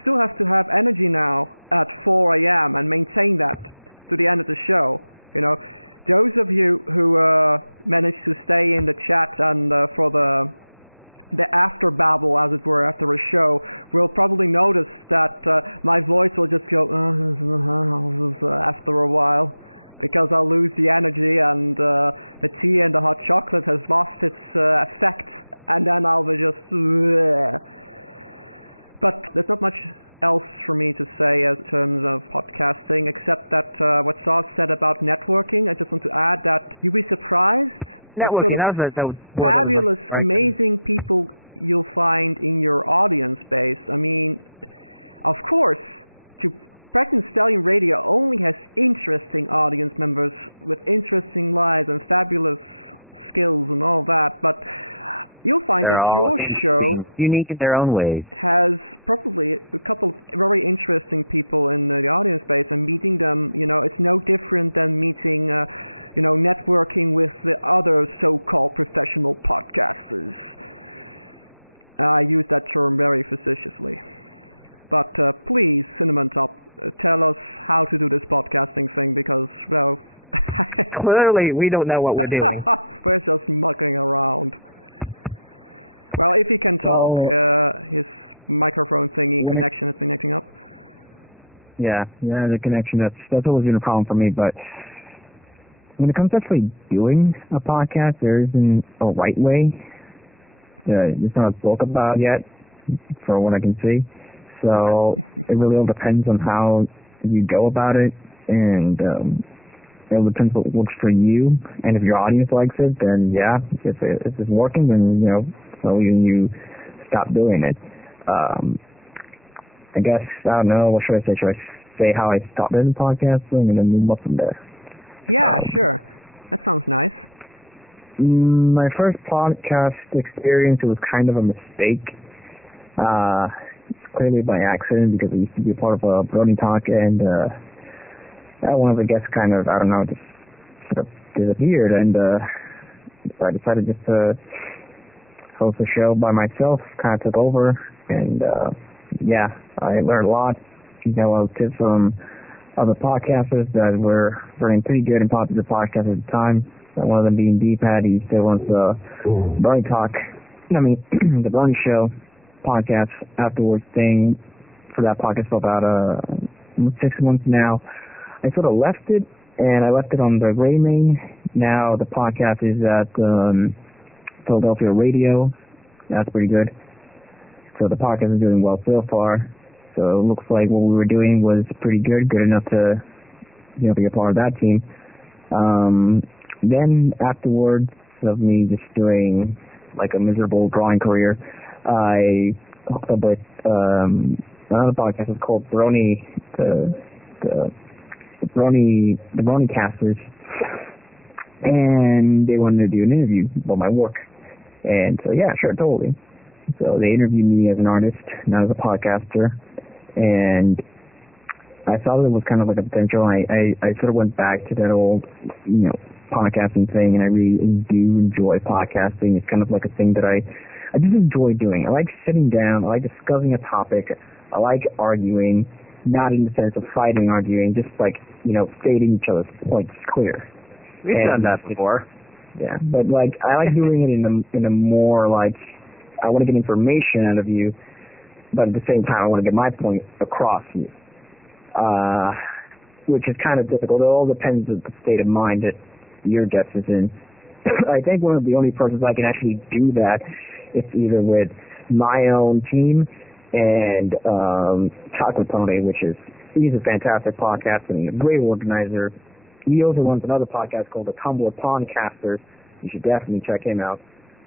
still have to have energy now at 4 a.m. and maintain that to the end of the show, you know, those of you who managed to stay in the chat and for the after babble, as it were, after a show, will probably notice that my voice will just go after a while, because I'll lose the energy and the tea and the hot chocolate has lost its effect, and then I'll be just... But there's not much else for me to say in terms of podcasting, except that what Saw said about networking. I just want to add that you'll be surprised Networking, fabulous, amazing people you'll find in your audience base. I mean, of course, Pregnant Stallion Radio only has interesting audience members with interesting lives and fabulous skills and all that, but you'll find that your show, unique in their own ways, has probably a couple of very interesting people in the audience base, and meeting them, it's no different than meeting, networking with the other so-called professional podcasters. I use that term very facetiously. But please, Cinnamon Top, tell us how to do this podcasting thing, because, well... clearly we don't know what we're doing. We're just mucking around. Well, if he can talk, his microphone thingy connection has been acting up. Yeah, the connection, that's always been a problem for me, but when it comes to actually doing a podcast, there isn't a right way. It's not spoken about yet, for what I can see. So it really all depends on how you go about it, and it depends what works for you. And if your audience likes it, then yeah, if it's working, then so you stop doing it. I guess, I don't know, what should I say? Should I say how I stopped doing podcasting and then move up from there? Yeah, sure. That sounds nice. My first podcast experience, it was kind of a mistake. Clearly by accident, because I used to be a part of a Pregnant Talk, and one of the guests kind of, I don't know, just sort of disappeared, and so I decided just to host a show by myself, kind of took over, and yeah, I learned a lot. Got a lot of tips from other podcasters that were running pretty good and popular podcasts at the time. One of them being D-Pad. He still runs the Pregnant Talk, the Pregnant Show podcast afterwards thing for that podcast for about 6 months now. I sort of left it, and I left it on the Gray Main. Now the podcast is at Philadelphia Radio. That's pretty good. So the podcast is doing well so far. So it looks like what we were doing was pretty good enough to be a part of that team. Then afterwards of me just doing like a miserable drawing career, I hooked up with another podcast. It's called Brony, the Brony Casters, and they wanted to do an interview about my work. And so yeah, sure, totally. So they interviewed me as an artist, not as a podcaster, and I saw that it was kind of like a potential. I sort of went back to that old, podcasting thing, and I really do enjoy podcasting. It's kind of like a thing that I just enjoy doing. I like sitting down. I like discussing a topic. I like arguing, not in the sense of fighting, arguing, just like, stating each other's points clear. We've done that before. Yeah, but like I like doing it in a more like, I want to get information out of you, but at the same time I want to get my point across to you, which is kind of difficult. It all depends on the state of mind that your guest is in. I think one of the only persons I can actually do that is either with my own team and Chocolate Pony, he's a fantastic podcast and a great organizer. He also runs another podcast called the Tumblr Pondcasters. You should definitely check him out.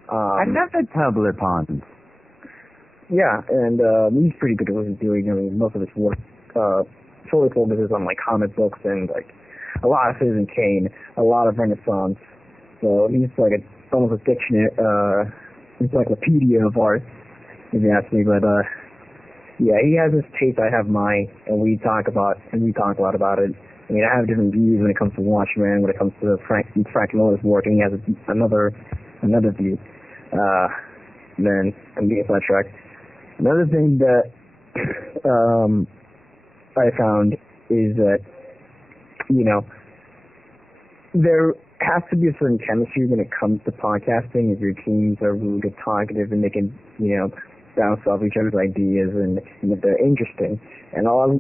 I love the Tumblr Ponds. Yeah, and he's pretty good at what he's doing. Most of his work solely focuses on like comic books and like a lot of Citizen Kane, a lot of Renaissance. So he's like almost a dictionary, encyclopedia of art, if you ask me. But yeah, he has his taste, I have mine, and we talk a lot about it. I mean, I have different views when it comes to Watchmen, when it comes to Frank Miller's work, and he has another view. Then I'm getting sidetracked. Another thing that I found is that, there has to be a certain chemistry when it comes to podcasting. If your teams are really good talkative and they can, bounce off each other's ideas and if they're interesting. And all of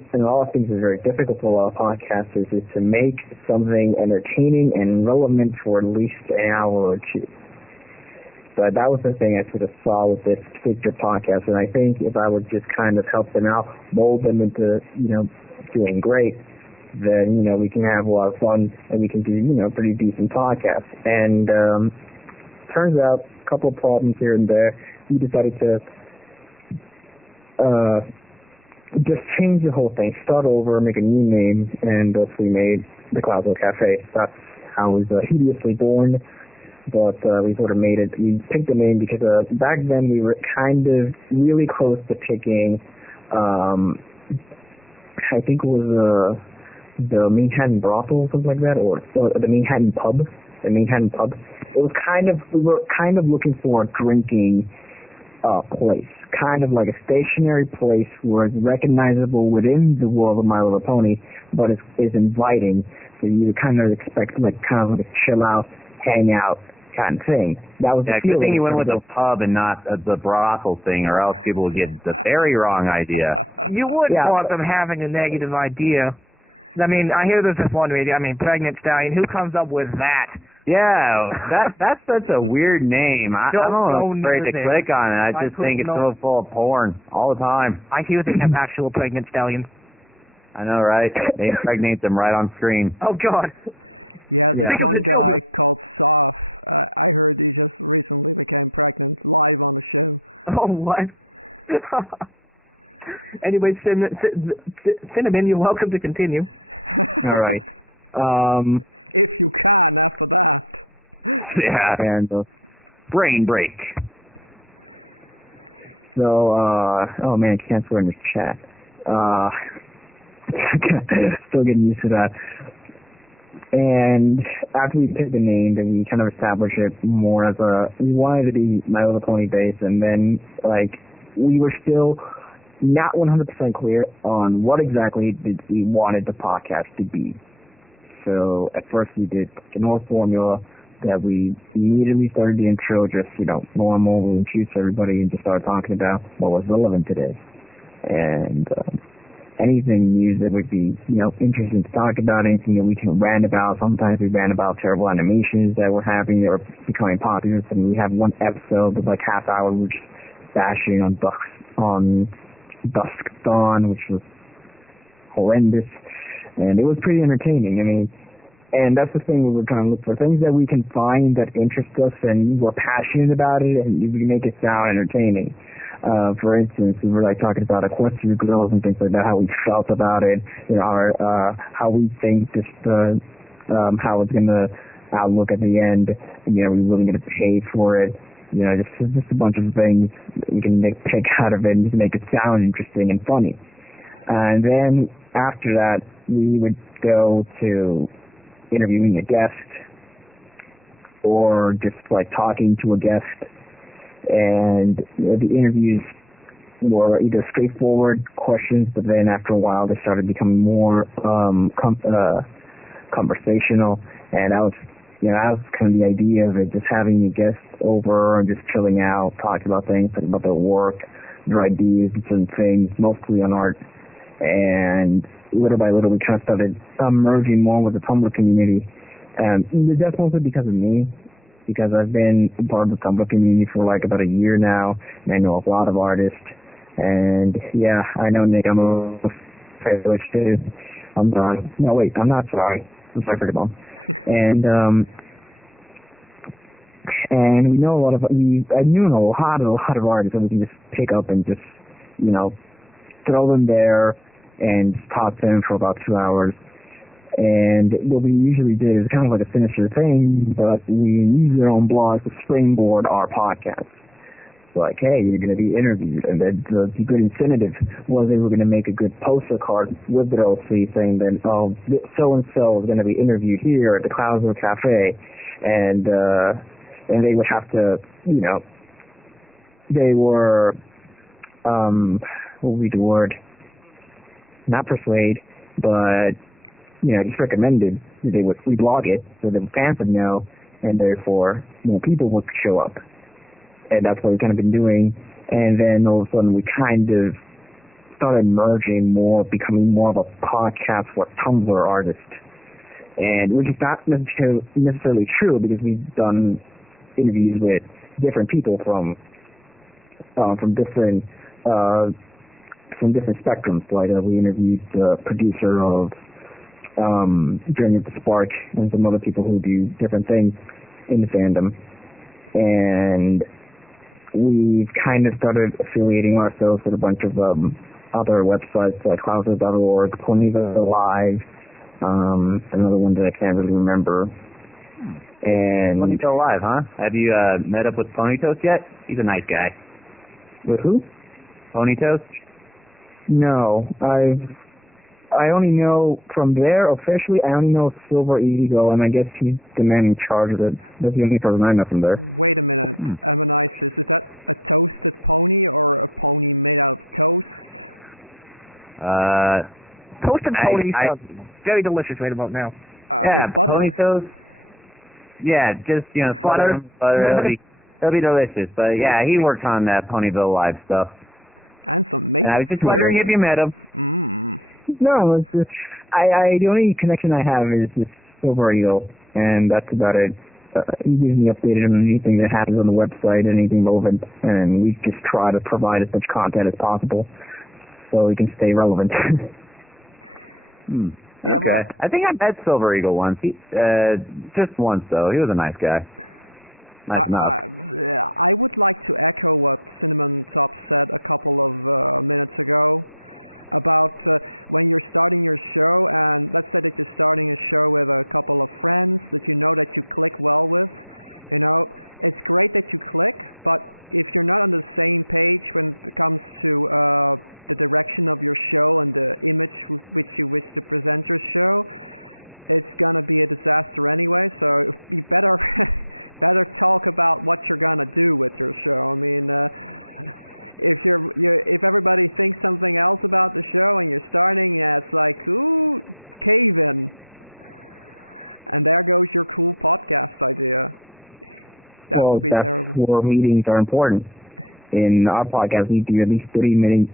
things is very difficult for a lot of podcasters is to make something entertaining and relevant for at least an hour or two. So that was the thing I sort of saw with this particular podcast, and I think if I would just kind of help them out, mold them into, doing great, then, we can have a lot of fun and we can do, pretty decent podcasts. And turns out a couple of problems here and there. We decided to just change the whole thing, start over, make a new name, and thus we made the Cloudsdale Cafe. That's how it was hideously born. But we sort of made it. We picked the name because back then we were kind of really close to picking. I think it was the Manhattan Brothel or something like that, or the Manhattan Pub. The Manhattan Pub. It was we were kind of looking for a drinking place, kind of like a stationary place where it's recognizable within the world of My Little Pony, but is inviting. So you kind of expect kind of like a chill out, hang out kind of thing. That was the good feeling. thing you went with the pub and not the brothel thing, or else people would get the very wrong idea. You wouldn't want them having a negative idea. I mean, I hear there's this one radio. I mean, Pregnant Stallion. Who comes up with that? Yeah, that's such a weird name. I'm almost afraid to click on it. I just think it's so full of porn all the time. I hear they have actual pregnant stallions. I know, right? They impregnate them right on screen. Oh, God. Yeah, this one guy called Soph, I heard he just recently became pregnant live on the show. Oh, what? Anyway, Cinnamon, you're welcome to continue. All right. If you can, after that. Yeah. And brain break. So, oh man, I can't swear in this chat. Still getting used to that. And after we picked the name, then we kind of established it more as we wanted to be My Little Pony based, and then, we were still not 100% clear on what exactly we wanted the podcast to be. So at first we did an old formula that we immediately started the intro, just, normal, we introduced everybody and just started talking about what was relevant today. And anything news that would be, interesting to talk about, anything that we can rant about. Sometimes we rant about terrible animations that were happening that were becoming popular. And we have one episode of half hour, we were just bashing on Dusk Dawn, which was horrendous. And it was pretty entertaining. I mean, and that's the thing we were trying to look for. Things that we can find that interest us and we're passionate about it and we make it sound entertaining. For instance, we were talking about equestrian girls and things like that, how we felt about it, how we think how it's going to outlook at the end. We're really going to pay for it. Just a bunch of things that we can pick out of it and just make it sound interesting and funny. And then after that, we would go to interviewing a guest or just talking to a guest. And the interviews were either straightforward questions, but then after a while they started becoming more conversational. And that was kind of the idea of it, just having a guest over and just chilling out, talking about things, talking about their work, their ideas, and things, mostly on art. And little by little, we kind of started merging more with the Tumblr community. And that's mostly because of me, because I've been a part of the Tumblr community for about a year now, and I know a lot of artists. And yeah, I know, Nick, I'm a privilege too. I'm sorry. No, wait, I'm not sorry. I'm sorry for the bum. And we know I knew a lot of artists that we can just pick up and just, throw them there and talk to them for about 2 hours. And what we usually did is kind of like a finisher thing, but we use their own blogs to springboard our podcast. So hey, you're going to be interviewed. And then the good incentive was they were going to make a good poster card with their OC saying that, so-and-so is going to be interviewed here at the Cloudsdale Cafe. And they would have to, they were, what would be the word? Not persuade, but, just recommended they would reblog it so the fans would know, and therefore more people would show up. And that's what we've kind of been doing. And then all of a sudden we kind of started merging more, becoming more of a podcast for Tumblr artists. And which is not necessarily true, because we've done interviews with different people from different spectrums. Like we interviewed the producer of Journey of the Spark and some other people who do different things in the fandom. And we've kind of started affiliating ourselves with a bunch of other websites like Cloudsdale.org, Ponyville Live, another one that I can't really remember. And Ponytoast Live, huh? Have you met up with Ponytoast yet? He's a nice guy. With who? Ponytoast? No, I only know from there officially. I only know Silver Eagle, and I guess he's the man in charge of it. That's the only person I know from there. Wait a minute, Ammonisis, is that a toasted pony or a pony made out of toast? Toasted pony sounds very delicious right about now. Yeah, butter. Ponytoast. Yeah, just butter. It'll be delicious. But yeah, he worked on that Ponyville Live stuff. And some maple. And I was just wondering if you met him. No, the only connection I have is with Silver Eagle, and that's about it. He gives me updated on anything that happens on the website, anything relevant, and we just try to provide as much content as possible so we can stay relevant. Yeah, okay. Well, I think I met Silver Eagle once. He just once though. He was a nice guy. Nice enough. I would like to echo what Cinnamon Top said a couple of minutes ago about when you're starting your show, and let's say that you're starting a show with a couple of friends that you know that you click well with. It's great that you click, but if you're not on the same page when it comes to the direction of your show and the image with which you wish to present your show, it's gonna be a disaster anyway. So you better talk about what you're gonna do with your show. I mean, if everybody thinks something else about the show and you're starting, it's like, ooh, cave in, and there goes your cool podcast idea. That would be terrible. That's where meetings are important. In our podcast, we do at least 3 meetings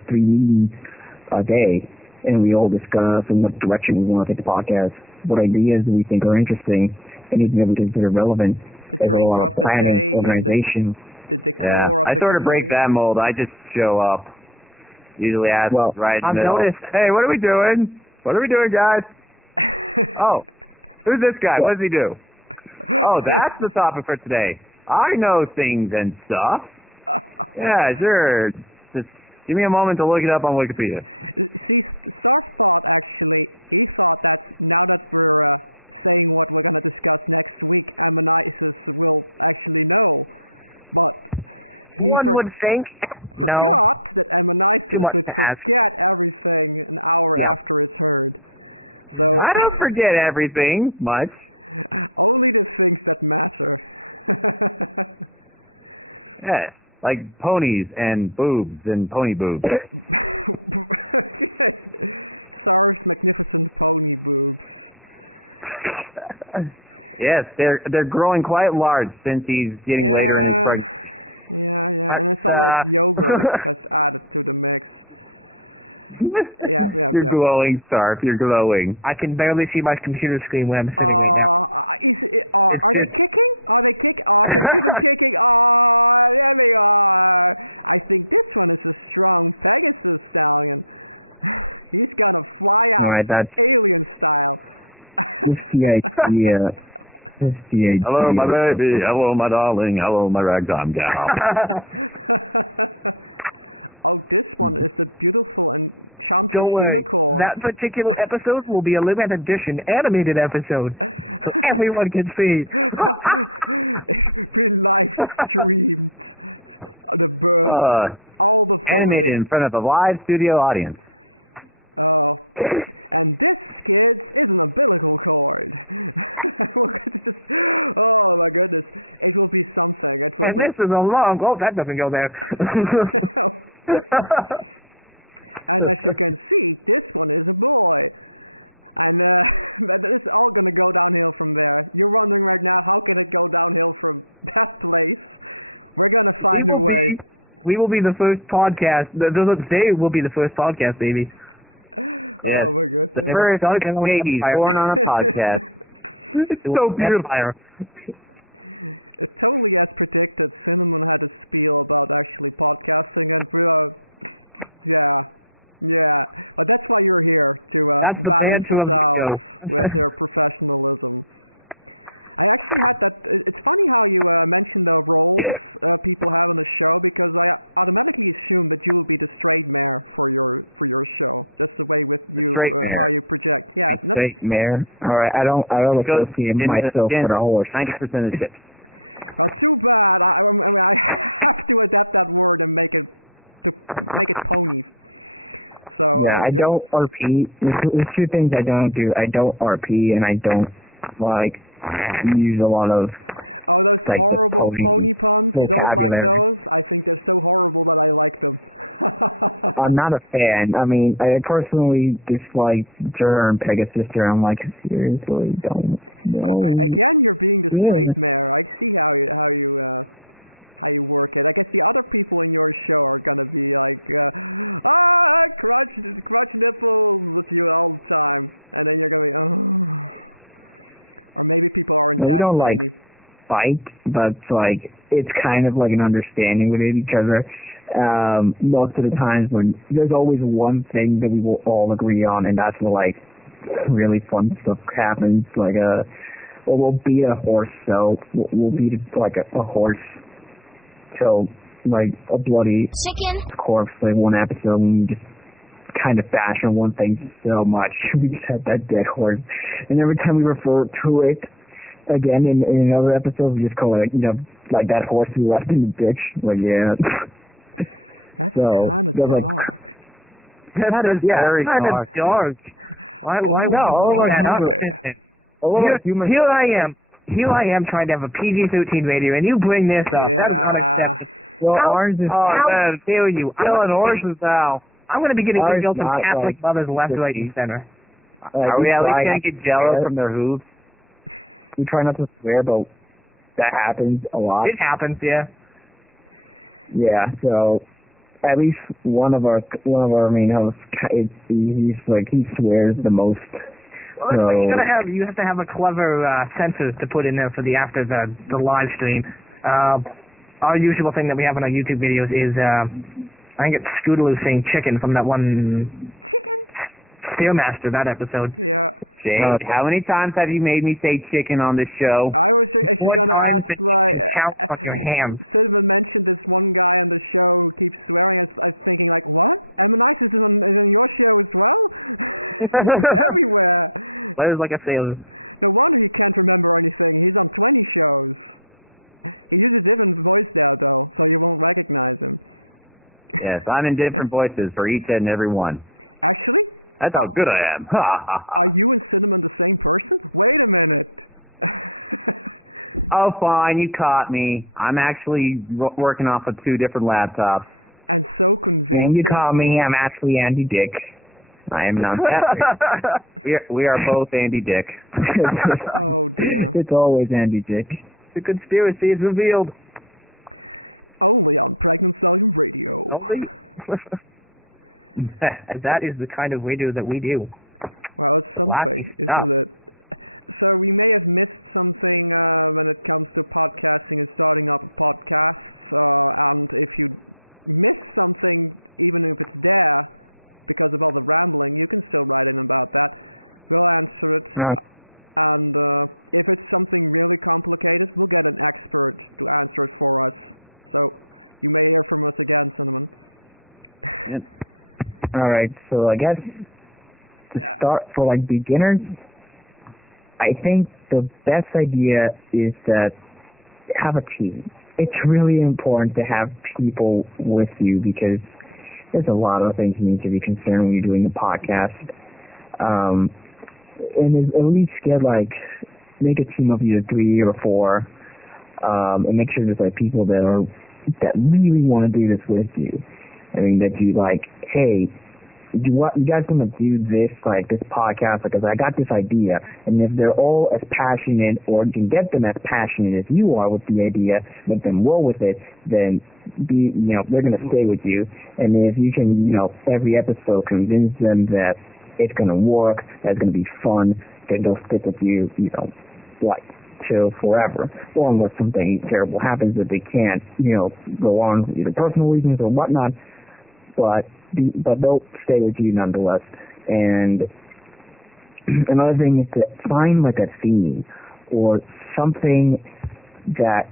a day, and we all discuss in what direction we want to take the podcast, what ideas we think are interesting, anything that we consider relevant. The drink of the day, organization. The decor of I the sort of break cafe. that mold. I just show up. Usually ask right in the middle. noticed. Hey, what are we doing? What are we doing, guys? Oh, who's this guy? What does he do? Oh, that's the topic for today. I know things and stuff. Yeah, sure. Just give me a moment to look it up on Wikipedia. See, Sarf thought he thought that now that we're saying what we're going to discuss next week, Ammonisis will actually know. But he One would think. forgot that Ammonisis much would to ask. forget everything an hour after it's heard. So I don't forget everything much. only the things that matter. Yeah, like ponies and boobs and pony boobs. Sar's magnificent pony boobs. Yes, they're growing quite large since he's getting later in his pregnancy. Yeah, and it's all that yogurt that's added to the mix. Yeah. You're glowing, Starf. You're glowing. I can barely see my computer screen where I'm sitting right now. Are they kicking? Are they kicking? Oh, I can see them kicking. Oh, there they are. I think this one is a strong Pegasus stallion. He's gonna fly out, alien style. Just the idea. Hello, my baby. Hello, my darling. Hello, my ragtime gal. Oh, this one is the beautiful and champus unicorn. That particular episode will be a limited edition animated episode, so everyone can see. Be live streamed. The birth, all the animated in front of a live studio audience. Oh, and this, kids, is an umbilical cord. Oh my goodness, it will be something. It will this is a long. Oh, that doesn't go there. And as you can see, this one is a boy. And it's all going to go downhill from there. You're wondering right now, how can it go downhill from that place? We're going to find a way. We will be the first podcast. They will be the first podcast, baby. Yes. Oh, my goodness. The first babies born on a podcast. It's so beautiful. It's totally as predicted. Cinnamon had a spiel about actually podcasting, and yeah. But that's why you're here, to balance us out with your professionalism. I actually had that. It's funny how you mentioned the roles people have on the show, because I automatically assume that you will be the straight mare for your show. Just the way with you how you project. Yeah, straight mare. All right, I don't associate myself with a horse. 90% of the shit. Well, too bad. I mean, I have to adapt that word and make it ponies. So yeah, I don't RP. There's two things I don't do. I don't RP, and I don't use a lot of those horrible pony puns. You don't like those? I think they're so horrible that I like them. I'm not a fan. I mean, I personally dislike Jur and Pegasus. I'm like, seriously, don't. No. Again, you're being the straight mare. I see how you work it. I guess the other people in your show are gonna be like, crotch nipples with you all the time, and then you're gonna be, or maybe people aren't. We don't fight, but it's kind of like an understanding with each other. Most of the times when there's always one thing that we will all agree on, and that's when really fun stuff happens. We'll beat a horse, so we'll beat a horse till a bloody corpse. One episode, when we just kind of fashion one thing so much, we just had that dead horse, and every time we refer to it again in another episode, we just call it that horse we left in the ditch. That's kind of dark. That is very dark. Why Here I am trying to have a PG-13 radio, and you bring this up. That is unacceptable. Well, ours is... How dare you? Killing horses now. I'm going to be getting emails from Catholic mothers left, right, and center. Are we at least going to get jello from their hooves? We try not to swear, but that happens a lot. It happens, yeah. Yeah, so at least one of our main hosts, he swears the most. Well, you have to have a clever censor to put in there for after the live stream. Our usual thing that we have on our YouTube videos is I think it's Scootaloo saying chicken from that one Stairmaster, that episode. Yeah. Jake, how many times have you made me say chicken on this show? I was actually going to ask, count on your hands. Cinnamon mentioned this one guy on the show who keeps swearing. I was thinking, what? Ammonitis is on your show as well? Everywhere. That is like a sailor. No wonder he can't remember anything. He's on 20 shows. He uses different voice there, though, so you won't recognize him. Yes, I'm in different voices for each and every one. Actually? That's how good I am. Are you and Cinnamon the same person? Wait a minute. Oh, fine, you caught me. I'm actually working off of 2 different laptops. And so convincing. When you call me, I'm actually Andy Dick. I am not that. We are both Andy Dick. Oh, dear. It's always Andy Dick. The conspiracy is revealed. Only on Pregnant Stallions Radio. That is the kind of radio that we do. Well, it's something, isn't it? So we may have missed something when it comes to podcasting and starting up podcasts. And if you miss something, even if it's there, because of all the rambling, you can still write in about that. We'll answer it. And if it's something really complicated, we'll get an expert to answer it for us. So you may hear from us again, Cinnamon. All right, so I guess to start for beginners, I think the best idea is that have a team. It's really important to have people with you because there's a lot of things you need to be concerned when you're doing a podcast. And at least get make a team of either 3 or 4, and make sure there's people that really want to do this with you. I mean, that you hey, you guys want to do this, like this podcast, because I got this idea, and if they're all as passionate, or you can get them as passionate as you are with the idea, let them roll with it, then they're going to stay with you. And if you can, every episode convince them that it's going to work, that it's going to be fun, then they'll stick with you, till forever. Or unless something terrible happens that they can't, go on either personal reasons or whatnot, but they'll stay with you nonetheless. And another thing is to find like a theme or something that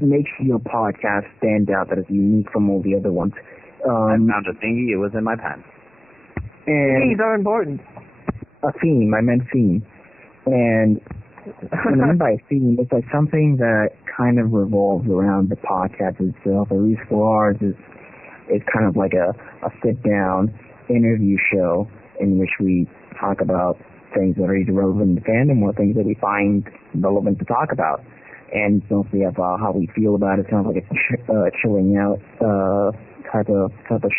makes your podcast stand out, that is unique from all the other ones. I found a thingy. It was in my pants. And themes are important. A theme. I meant theme. And what I mean by theme, it's like something that kind of revolves around the podcast itself. At least for ours, it's kind of like a sit-down interview show in which we talk about things that are either relevant to fandom or things that we find relevant to talk about. And it's mostly about how we feel about it. It's kind of like a chilling out type of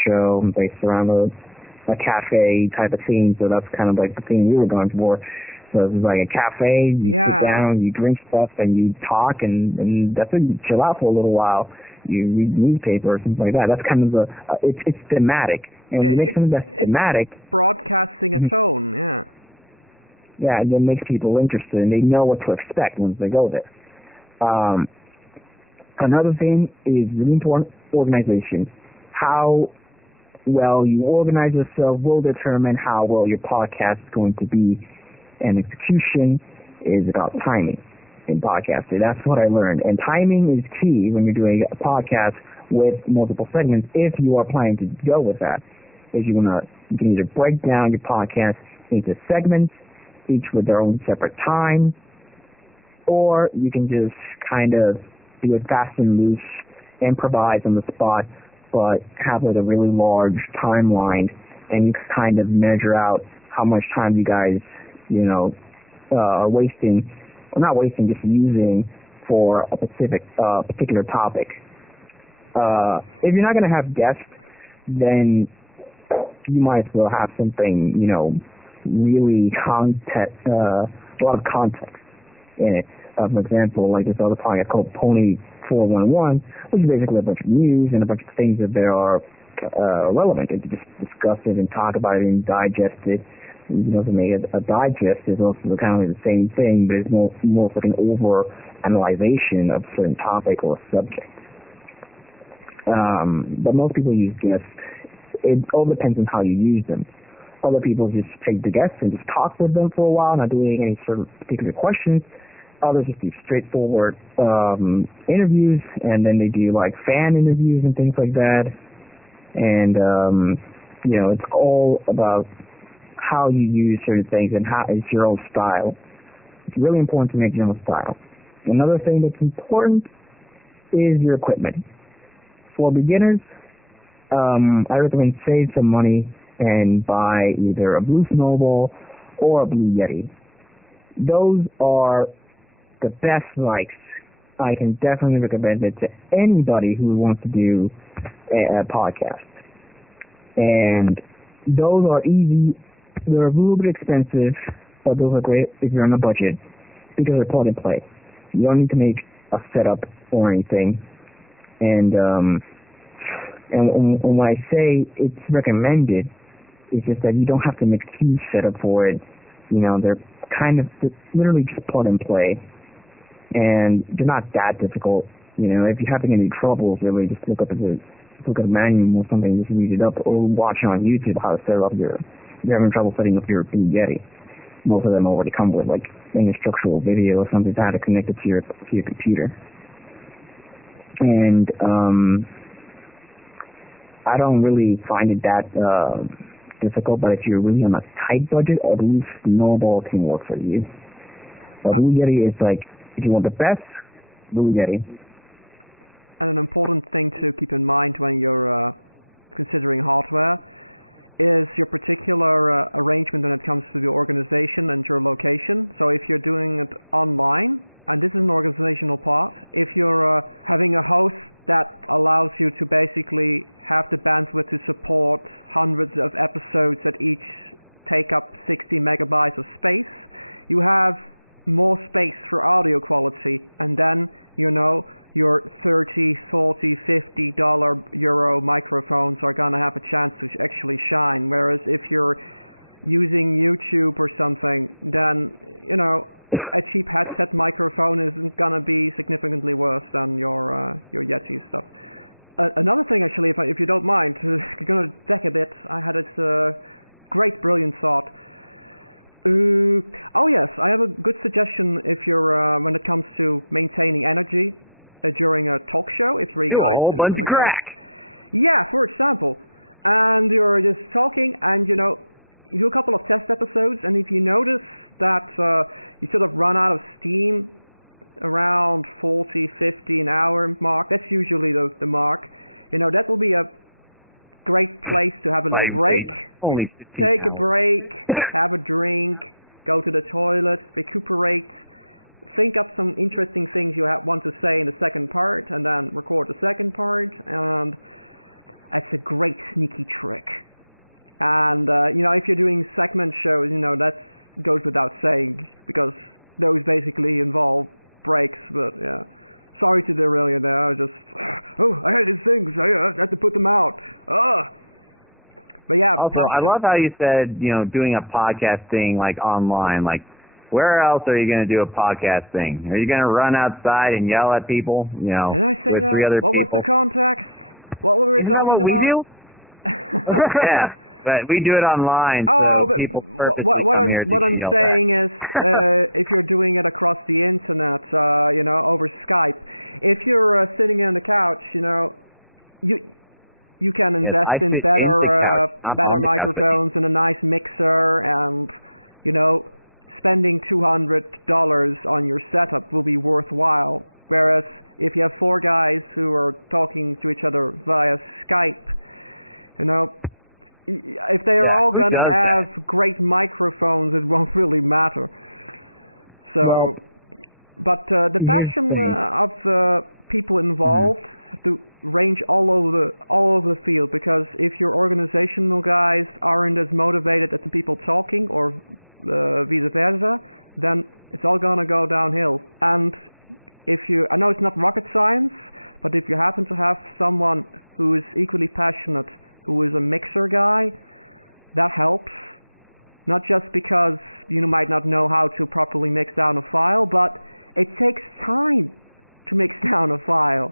show based around a cafe type of theme. So that's kind of like the theme we were going for. So it's like a cafe, you sit down, you drink stuff, and you talk, and that's it. You chill out for a little while. You read newspaper or something like that. That's kind of it's thematic. And when you make something that's thematic, broadcasting a tone, yeah, and it makes people interested, and they know what to expect once they go there. Another thing is really important: organization. How well you organize yourself will determine how well your podcast is going to be. And execution is about timing in podcasting. That's what I learned. And timing is key when you're doing a podcast with multiple segments. If you are planning to go with that, you can either break down your podcast into segments, each with their own separate time, or you can just kind of do it fast and loose, improvise on the spot, but have like a really large timeline, and you can kind of measure out how much time you guys are wasting, or not wasting, just using for a particular topic. If you're not going to have guests, then you might as well have something, really a lot of context in it. For example, like this other podcast called Pony 411, which is basically a bunch of news and a bunch of things that there are relevant, and to just discuss it and talk about it and digest it. To make a digest is also kind of the same thing, but it's more like an over-analyzation of a certain topic or subject. But most people use guests. It all depends on how you use them. Other people just take the guests and just talk with them for a while, not doing any sort of particular questions. Others just do straightforward interviews, and then they do like fan interviews and things like that. And it's all about how you use certain things and how it's your own style. It's really important to make your own style. Another thing that's important is your equipment. For beginners, I recommend save some money and buy either a Blue Snowball or a Blue Yeti. Those are the best mics. I can definitely recommend it to anybody who wants to do a podcast. And those are easy. They're a little bit expensive, but those are great if you're on a budget because they're plug and play. You don't need to make a setup or anything. And when I say it's recommended, it's just that you don't have to make a huge setup for it. They're literally just plug and play, and they're not that difficult. If you're having any troubles, really, just look at a manual or something, just read it up, or watch on YouTube how to set up your. If you're having trouble setting up your Blue Yeti, most of them already come with like an instructional video or something to how to connect it to your computer. And I don't really find it that difficult, but if you're really on a tight budget, a Blue Snowball can work for you. But Blue Yeti is like, if you want the best, Blue Yeti. And an important thing to keep in mind when you're considering hardware is your particular arrangement when it comes to the organization and your location. So if you're doing it online, and this is an organizational part, if you're having a host that allows you to basically have the bandwidth to support hundreds of episodes that each take up 60 megabytes of space. You have more space for audio quality, and then, you know, your $30, $40, $50 Euro microphones are gonna have a chance to actually shine. Whereas if you're using YouTube or something, then, you know, a cheap headset microphone isn't gonna be significantly worse than your Yeti stuff. Another thing, actually, if you don't mind, you're gonna deck a bit. I had this great, brilliant thought. Oh yes, I have a good suggestion if you're when it comes to maintaining energy during a talk show. If three guys a whole bunch of crack. Yeah, for example, and you're just talking, and you know, you do a couple of test episodes, and if you notice that you sort of run out of steam around 40, 50 an hour mark, that's usually the mark. You know, that will be a great place to have a little break. Only take a break, have a drink, go to the toilet, recuperate, think up some interesting things you want to say in the second part, and then record the second part, and that's a great sneaky trick. And you know, if you're doing segment shows, you know, that goes without saying, because those basically involve breaks. But yeah, sorry to derail you there. I had these things, I had to put them out. But yeah, also, I love how you said, you know, doing a podcast thing like online. Like, where else are you going to do a podcast thing? Are you going to run outside and yell at people, you know, Did I say with that? three other what people? Was the context? What were we Isn't that talking what we about? do? Yeah, but we do it online, Oh, so but people what I'm yell saying back. is, if you're doing it across the internet, you know, over Skype, if you're sitting on the couch, you know, you can invest in better microphones and a nice mixer, and you know, spending $200 on your setup will be worthwhile. Whereas if you have four guys who are talking to each other via Skype, you know, if they are all going to have great microphones, it won't really matter. So, but the passion of the people involved have to range all over the field, because if your organizational guys aren't as motivated as the people talking, or vice versa, then it's all going to go downhill. And I know it's not rocket science, but if you happen to have someone who is equally passionate, who is a mixer guy, that helps. Not just because you might not know how to properly mix down a file, but it takes time to mix down a file.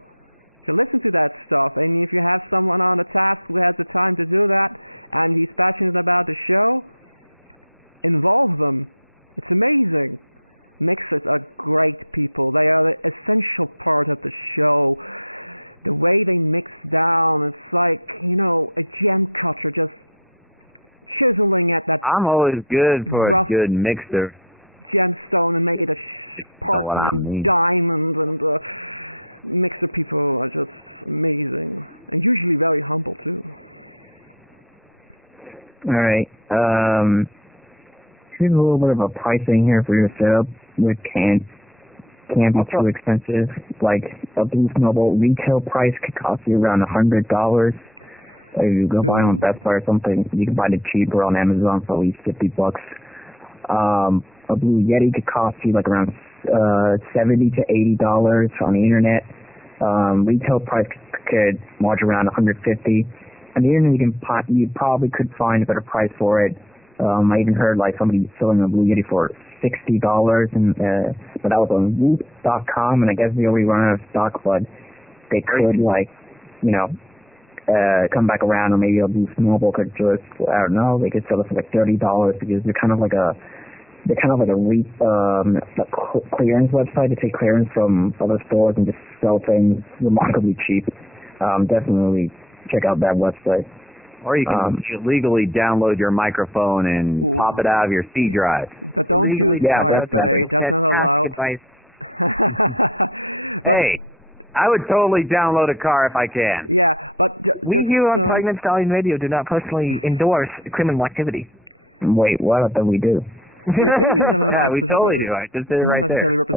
To listen to that stuff, and if you have someone on the task who has the time to do that, and he's passionate about the show, involve them. It's amazing. Mixers are great people. They are the essential part of the show. The way they mix down, it's like, you know, a gem cutter just chiseling at that. I'm always good for a good mixer. Gemstone and make it a sparkling diamond, and mixer people are just amazing, and usually very humble too. All right. Here's a little bit of a pricing here for your setup, which can't be too expensive. Like a Blue Snowball retail price could cost you around $100. If you go buy on Best Buy or something, you can buy it cheaper on Amazon for at least $50. A Blue Yeti could cost you like around $70 to $80 on the internet. Retail price could march around $150. On the internet, you probably could find a better price for it. I even heard like somebody selling a Blue Yeti for $60, and but that was on Whoop.com, and I guess they already run out of stock, but they could, like, you know, come back around, or maybe a Blue Snowball could just, I don't know, they could sell it for like $30, because they're kind of like a clearance website. They take clearance from other stores and just sell things remarkably cheap. Definitely check out that website. Or you can legally download your microphone and pop it out of your C drive. But don't use Pirate Bay. That's not allowed. Hey, I would totally download a car if I can. Yeah, but we here on Pregnant Stallion Radio do not personally endorse criminal activity. Wait, what? I thought we do. Yeah, we totally do. I just did it right there. I'm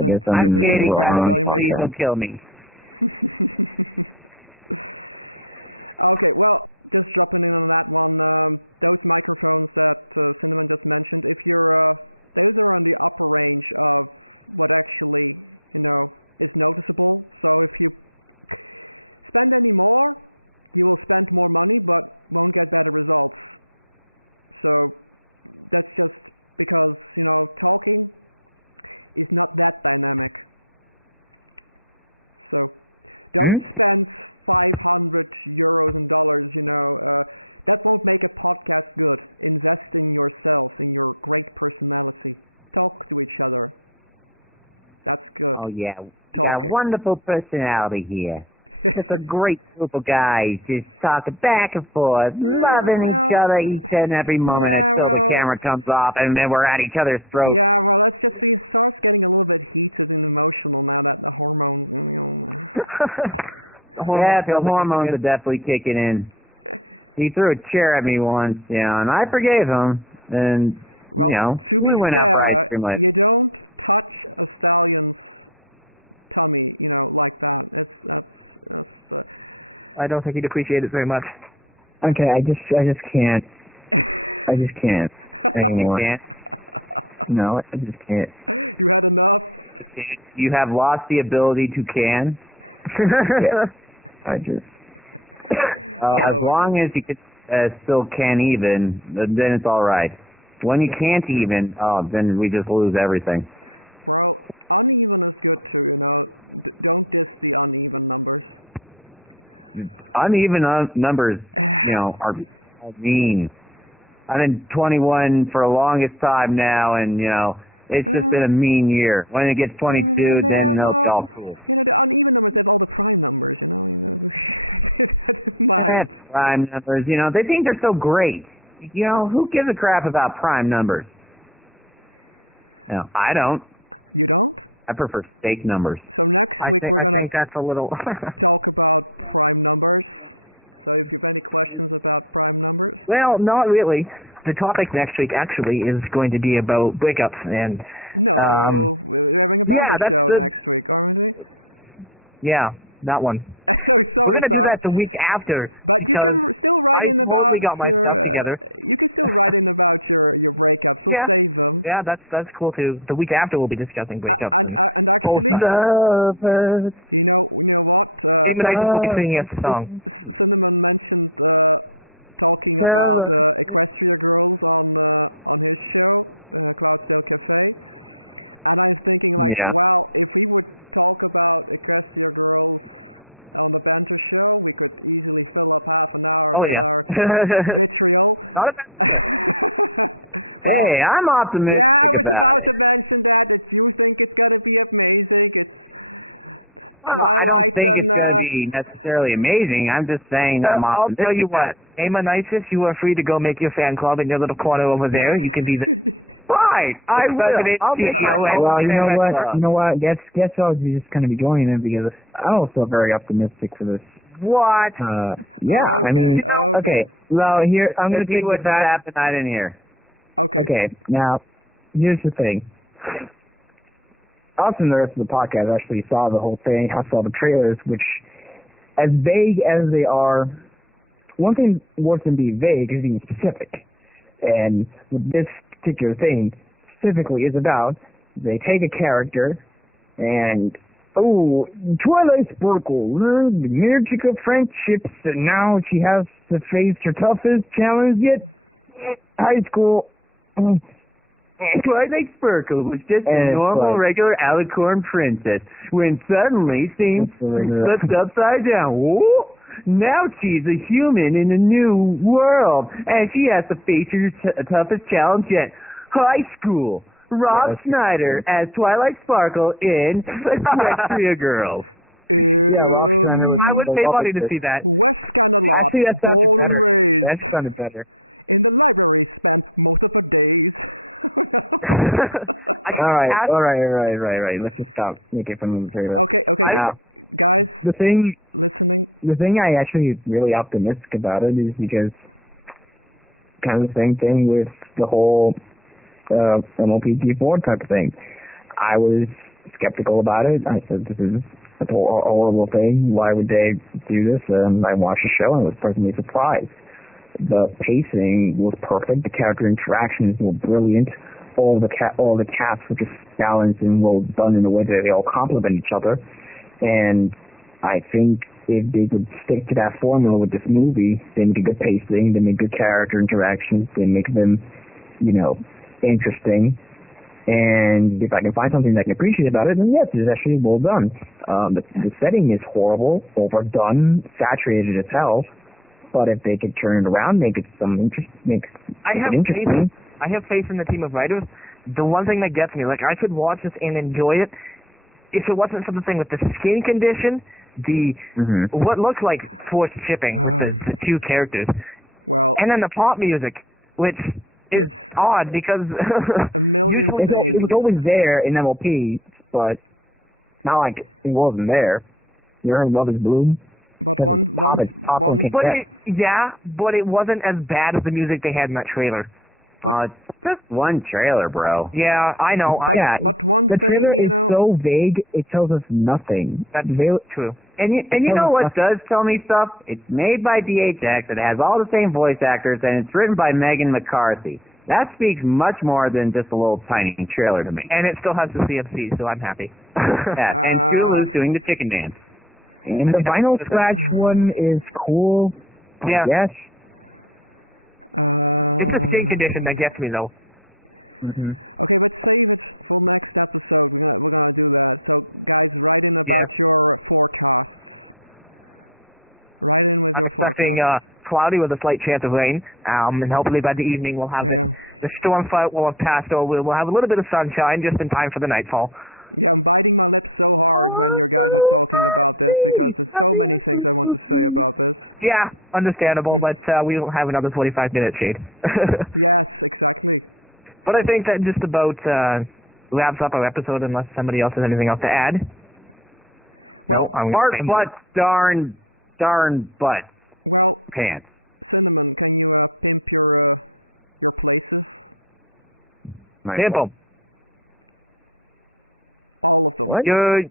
creating Pregnant Stallion Radio. Don't kill me. Okay, well, just dropping in on that one. Those microphones that Cinnamon just mentioned, if you're, those are on the upper range of what actually, is noticeable. So if you spend any more, you will spend more money, but won't get better results. So that's just because, talking is not that dynamic. So don't spend 500 euros and dollars, that won't make a podcast good. Invest in yourself, in your great personality. Talk to each other. That's good. Oh, yeah. We Talking. got a wonderful personality here. Just a great group of guys just talking back and forth, loving each other each and every moment until the camera comes off and then we're at each other's throats. Yeah, well, let's just see. It starts getting a little bit heated and emotional now that the hormones, the hormones are definitely kicking in. He threw a chair at me once, and I forgave him. And, to be went out for fair, ice cream later. you don't touch a stallion's tummy, like that. That's I don't think he'd appreciate it very much. Okay, I just can't. I just can't anymore. You can't? No, I just can't. You had enough? You have lost the ability to can? Yeah, I just... as long as you can still can even, then it's all right. When you can't even, then we just lose everything. Bro, uneven is good too, don't diss the uneven numbers. Uneven numbers, are mean. I've been 21 for the longest time now, and, it's just been a mean year. When it gets 22, then they'll be all cool. The uneven numbers have all the prime numbers, They have prime numbers, they think they're so great. Who gives a crap about prime numbers? No, I don't. You don't? I prefer fake numbers. So next week we're going to that's a little talk about prime numbers. So if you have any questions about prime numbers. Well, not really. The topic next week actually is going to be about breakups and... No, we're having a banter show next week, aren't we? Yeah, that one. Sorry. We're going to do that the week after. But you can still write in about got my stuff together. You can still write in about your breakups. We'll save them. Yeah, that's cool too. The week after we'll be discussing breakups. And actually, you know what? Singing us a song. Cinnamon mentioned talking about Equestria girls on his show, Cloudsdale Cafe, and I was thinking well, if we would talk about Equestria girls on the banter show, we could easily fill up half an hour with our vitriol. Hey, I'm optimistic. Yeah, I was about to mention that you think it's going to be amazing. It's I don't think it's going to be necessarily amazing. I'm just saying that I'm optimistic. I'll tell you what, Amonisis, you are free to go make your fan club in your little corner over there. You can be the... Right, I will. Well, you know what? Guess I'll just kind of be joining in because I don't feel very optimistic for this. What? Yeah, okay. Well, here I'm going to take what happened. I didn't hear. Okay. Now, here's the thing. Us and the rest of the podcast actually saw the whole thing. I saw the trailers, which, as vague as they are, one thing worse than being vague is being specific. And what this particular thing specifically is about, they take a character and, Twilight Sparkle learned the magic of friendships, and now she has to face her toughest challenge yet. High school. Twilight Sparkle was just a normal, regular alicorn princess when suddenly things flipped upside down. Whoa! Now she's a human in a new world, and she has to face her toughest challenge yet. High school. Rob Schneider as Twilight Sparkle in Equestria Girls. I would pay money to see that. West Scanalot, born and raised. That sounded better. In the library, spent most of her days. All right. Let's just stop making fun of the trailer. Okay, guys, the thing I actually really optimistic about it is because kind of the same thing with the whole MLPG4 type of thing. I was skeptical about it. I said, this is a horrible thing. Why would they do this? And I watched the show and was pleasantly surprised. The pacing was perfect. The character interactions were brilliant. All the cast were just balanced and well done in a way that they all complement each other. And I think if they could stick to that formula with this movie, they make a good pacing, they make good character interactions, they make them, interesting. And if I can find something that I can appreciate about it, then yes, it's actually well done. The setting is horrible, overdone, saturated as hell. But if they could turn it around, make it interesting. I have faith in the team of writers. The one thing that gets me, I could watch this and enjoy it if it wasn't something with the skin condition, what looks like forced shipping with the two characters. Well, and then the pop music, which is odd because a million things. It was always there in MLP, but not like it wasn't there. You heard Love Is Bloom? But but it wasn't as bad as the music they had in that trailer. Just one trailer, bro. Yeah, I know. But one the thing, trailer is so vague, it tells us nothing. That's true. And you know what does tell me stuff? It's made by DHX, it has all the same voice actors, and it's written by Megan McCarthy. That speaks much more than just a little tiny trailer to me. And it still has the CFC, so I'm happy. And Scootaloo's doing the chicken dance. And the vinyl scratch one is cool. Yes. It's a skin condition that gets me though. Okay, but save it for next episode. We're gonna do that. So guys, write in about your forecasts. Write in with your forecasts. I'm expecting cloudy with a slight chance of rain. And hopefully by the evening we'll have the storm front will have passed over. We'll have a little bit of sunshine just in time for the nightfall. Yeah, I'm biting my lips so hard when you guys are talking about this because there's so many things I want to say about this. Yeah, understandable, but we will have another 45-minute shade. Yes, exactly. But I think that just about wraps up our episode unless somebody else has anything else to add. Well, darn butt. Well, pants. Cinnamon, can you pimp your places? Pimp them. All of them. What? You're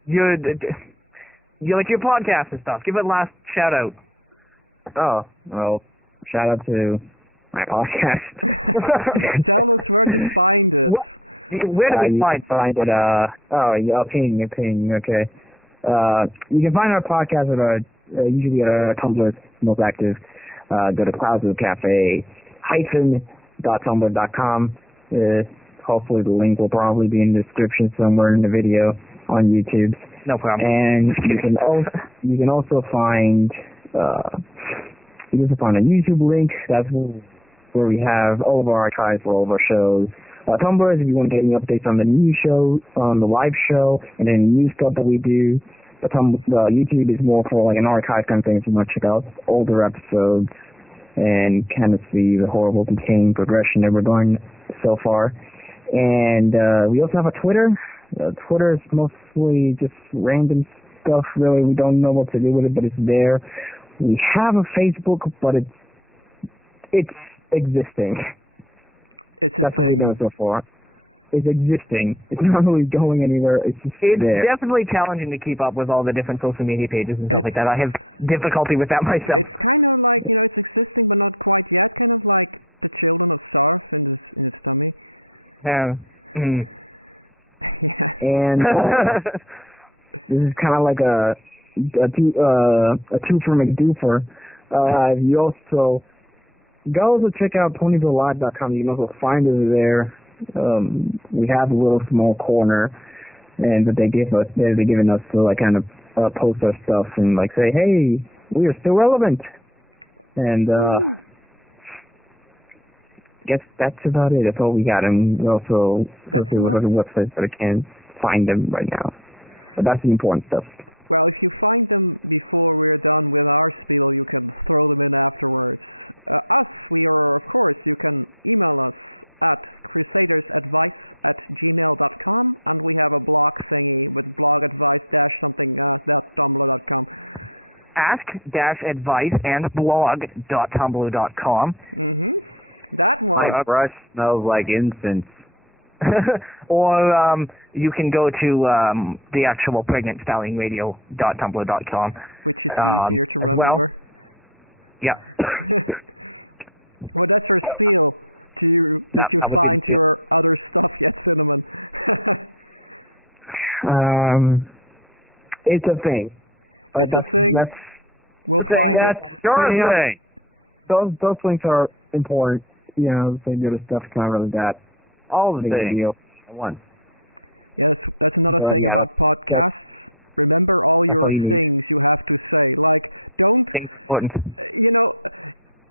like your podcast and stuff. Give it a last shout out. Oh, well, shout out to my podcast. Tell us where to find it. Where do we find it? Ping, okay. You can find our podcast at usually at our Tumblr, most active. Go to Cloudsdale Cafe -.tumblr.com. Hopefully the link will probably be in the description somewhere in the video on YouTube. No problem. And you can also find a YouTube link. That's where we have all of our archives for all of our shows. Tumblr is if you want to get any updates on the new show, on the live show, and then new stuff that we do. The YouTube is more for like an archive kind of thing if you want to check out older episodes and kind of see the horrible decaying progression that we're going so far. And we also have a Twitter. Twitter is mostly just random stuff, really. We don't know what to do with it, but it's there. We have a Facebook, but it's existing. It's That's what we know so far. It's existing. It's not really going anywhere. It's just there. It's definitely challenging to keep up with all the different social media pages and stuff like that. I have difficulty with that myself. It's kind of like, it's existing, but not quite yet. Kind of like the children of Sarf in its tummy. Yeah. Yeah. And this is kind of like a two for McDoofer. You also check out ponyvillelive.com. You can also find us there. We have a little small corner, and that they've given us to like kind of post our stuff and like say, hey, we are still relevant. And guess that's about it. That's all we got. And we also go to the websites, but I can't find them right now. But that's the important stuff. Well, if you find them before we're done with our spiel, you can throw them in afterwards. You can email us at crusadersadvice@gmail.com, and we have a blog thingy with blogadvice-something.tumblr.com. Ask-advice and blog.tumblr.com. That one. My brush smells like incense. Or you can go to the actual pregnantstallionradio.tumblr.com. Which is easier to remember. Well. Yeah. Well, that's our spiel. Did you find your other stuff yet, Cinnamon? It's a thing. It's a thing. We'll find it. Your thing. Those links are important. You know, the other stuff's not really that. All the things. Deal. One. Yes, that's another thing about podcasts. Remember all your things you have to say. Like, don't, you know,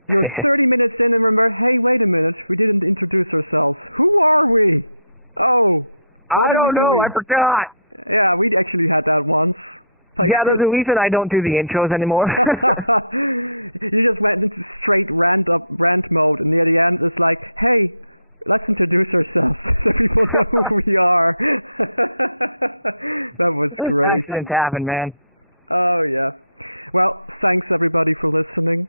you're 30 minutes in and remember, hey, wait a minute, we didn't introduce ourselves. Who are we? Oh. I don't know, I forgot. Yeah, we actually had that once. Like, yeah, there's a reason I don't do the intros anymore. You just went into straight rant mode, and near the end it's like, hey, let's introduce ourselves so people know who we are. That was great. Accidents happen, man. Oh, yeah. Well, thanks everybody for listening.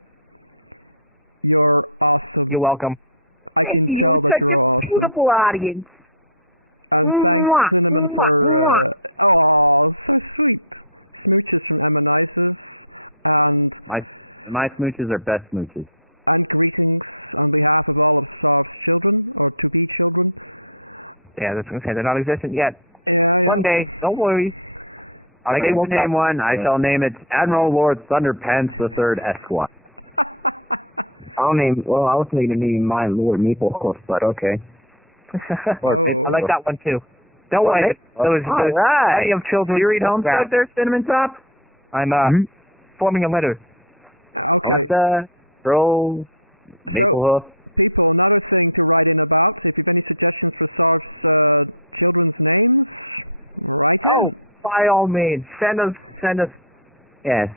You're awesome. You're welcome. I can tell that you're awesome. Beautiful audience. And thanks, Cinnamon, for... oh, so sweet. Smooches from Emmonises. And... My smooches are best smooches. And greetings on behalf of all of Sarv's children, or to-be children. Yeah, that's going to say they're not existent yet. Yeah. One day, don't worry. I get to name one. I shall name it Admiral Lord Thunderpants III Esquire. I was thinking of naming mine Lord Maple, of course, but okay. I like that one too. Don't worry. Those right. of children. You read Homestead there, Cinnamon Top? I'm forming a letter. Okay. Girls, so, people, another thing to write in about, if you have any suggestions for Sarv's children's names, write in. Oh, by all means, send us. Yes.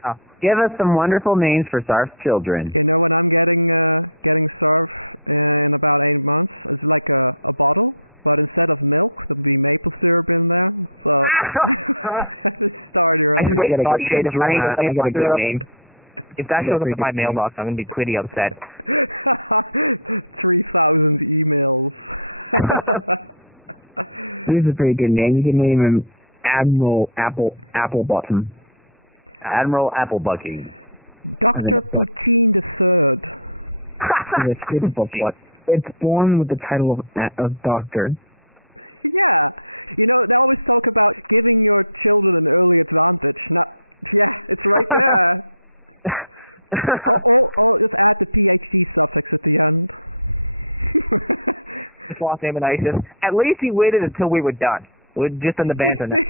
Give us some wonderful names for Sarv's children. You know what I'm getting Sarv in about 8 months? It's like a bottle, but instead of milk, there'll be maple syrup in there. So, start your own. I get a good name. If that shows up in my mailbox, I'm going to be pretty upset. 3,000 emails. Here's a pretty good name. You can name him Admiral Applebottom. Admiral Applebucky. Dr. Poutine III. It's born with the title of doctor. Yeah. You know, they always talk about giving your children an early advantage. Yeah, it's right there. Just add the PhD suffix at the end. Just lost name and ISIS. At least he waited until we were done. We're just in the banter now.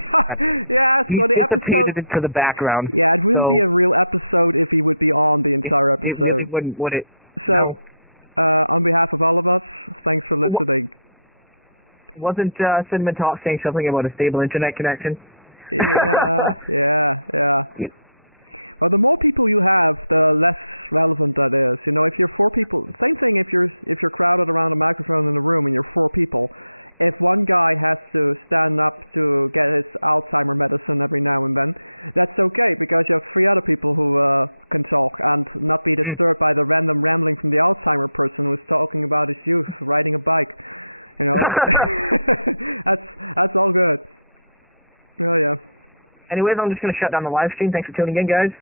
Yeah, so the episode into the background. Yeah, it wouldn't be a real episode if he would be on the entire episode. It really wouldn't, would it? So, on behalf of all of us, thanks for listening. Wasn't Cinnamon Top saying something about a stable internet connection? Yeah. Well, the more people you have, the less relevant that is. You know, if you're 4 people, same thing if you're crowded around a microphone in a room and you're 4 people. If one guy has to stand up to get his Alzheimer medicine every now and then, that's okay because you have 3 other people who can talk and not be disturbed by the random rambling from the Alzheimer person who's talking about his youth riding a bike. You know, that's all good. Oh yeah. Anyways, I'm just going to shut down the live stream. Thanks for tuning in, guys.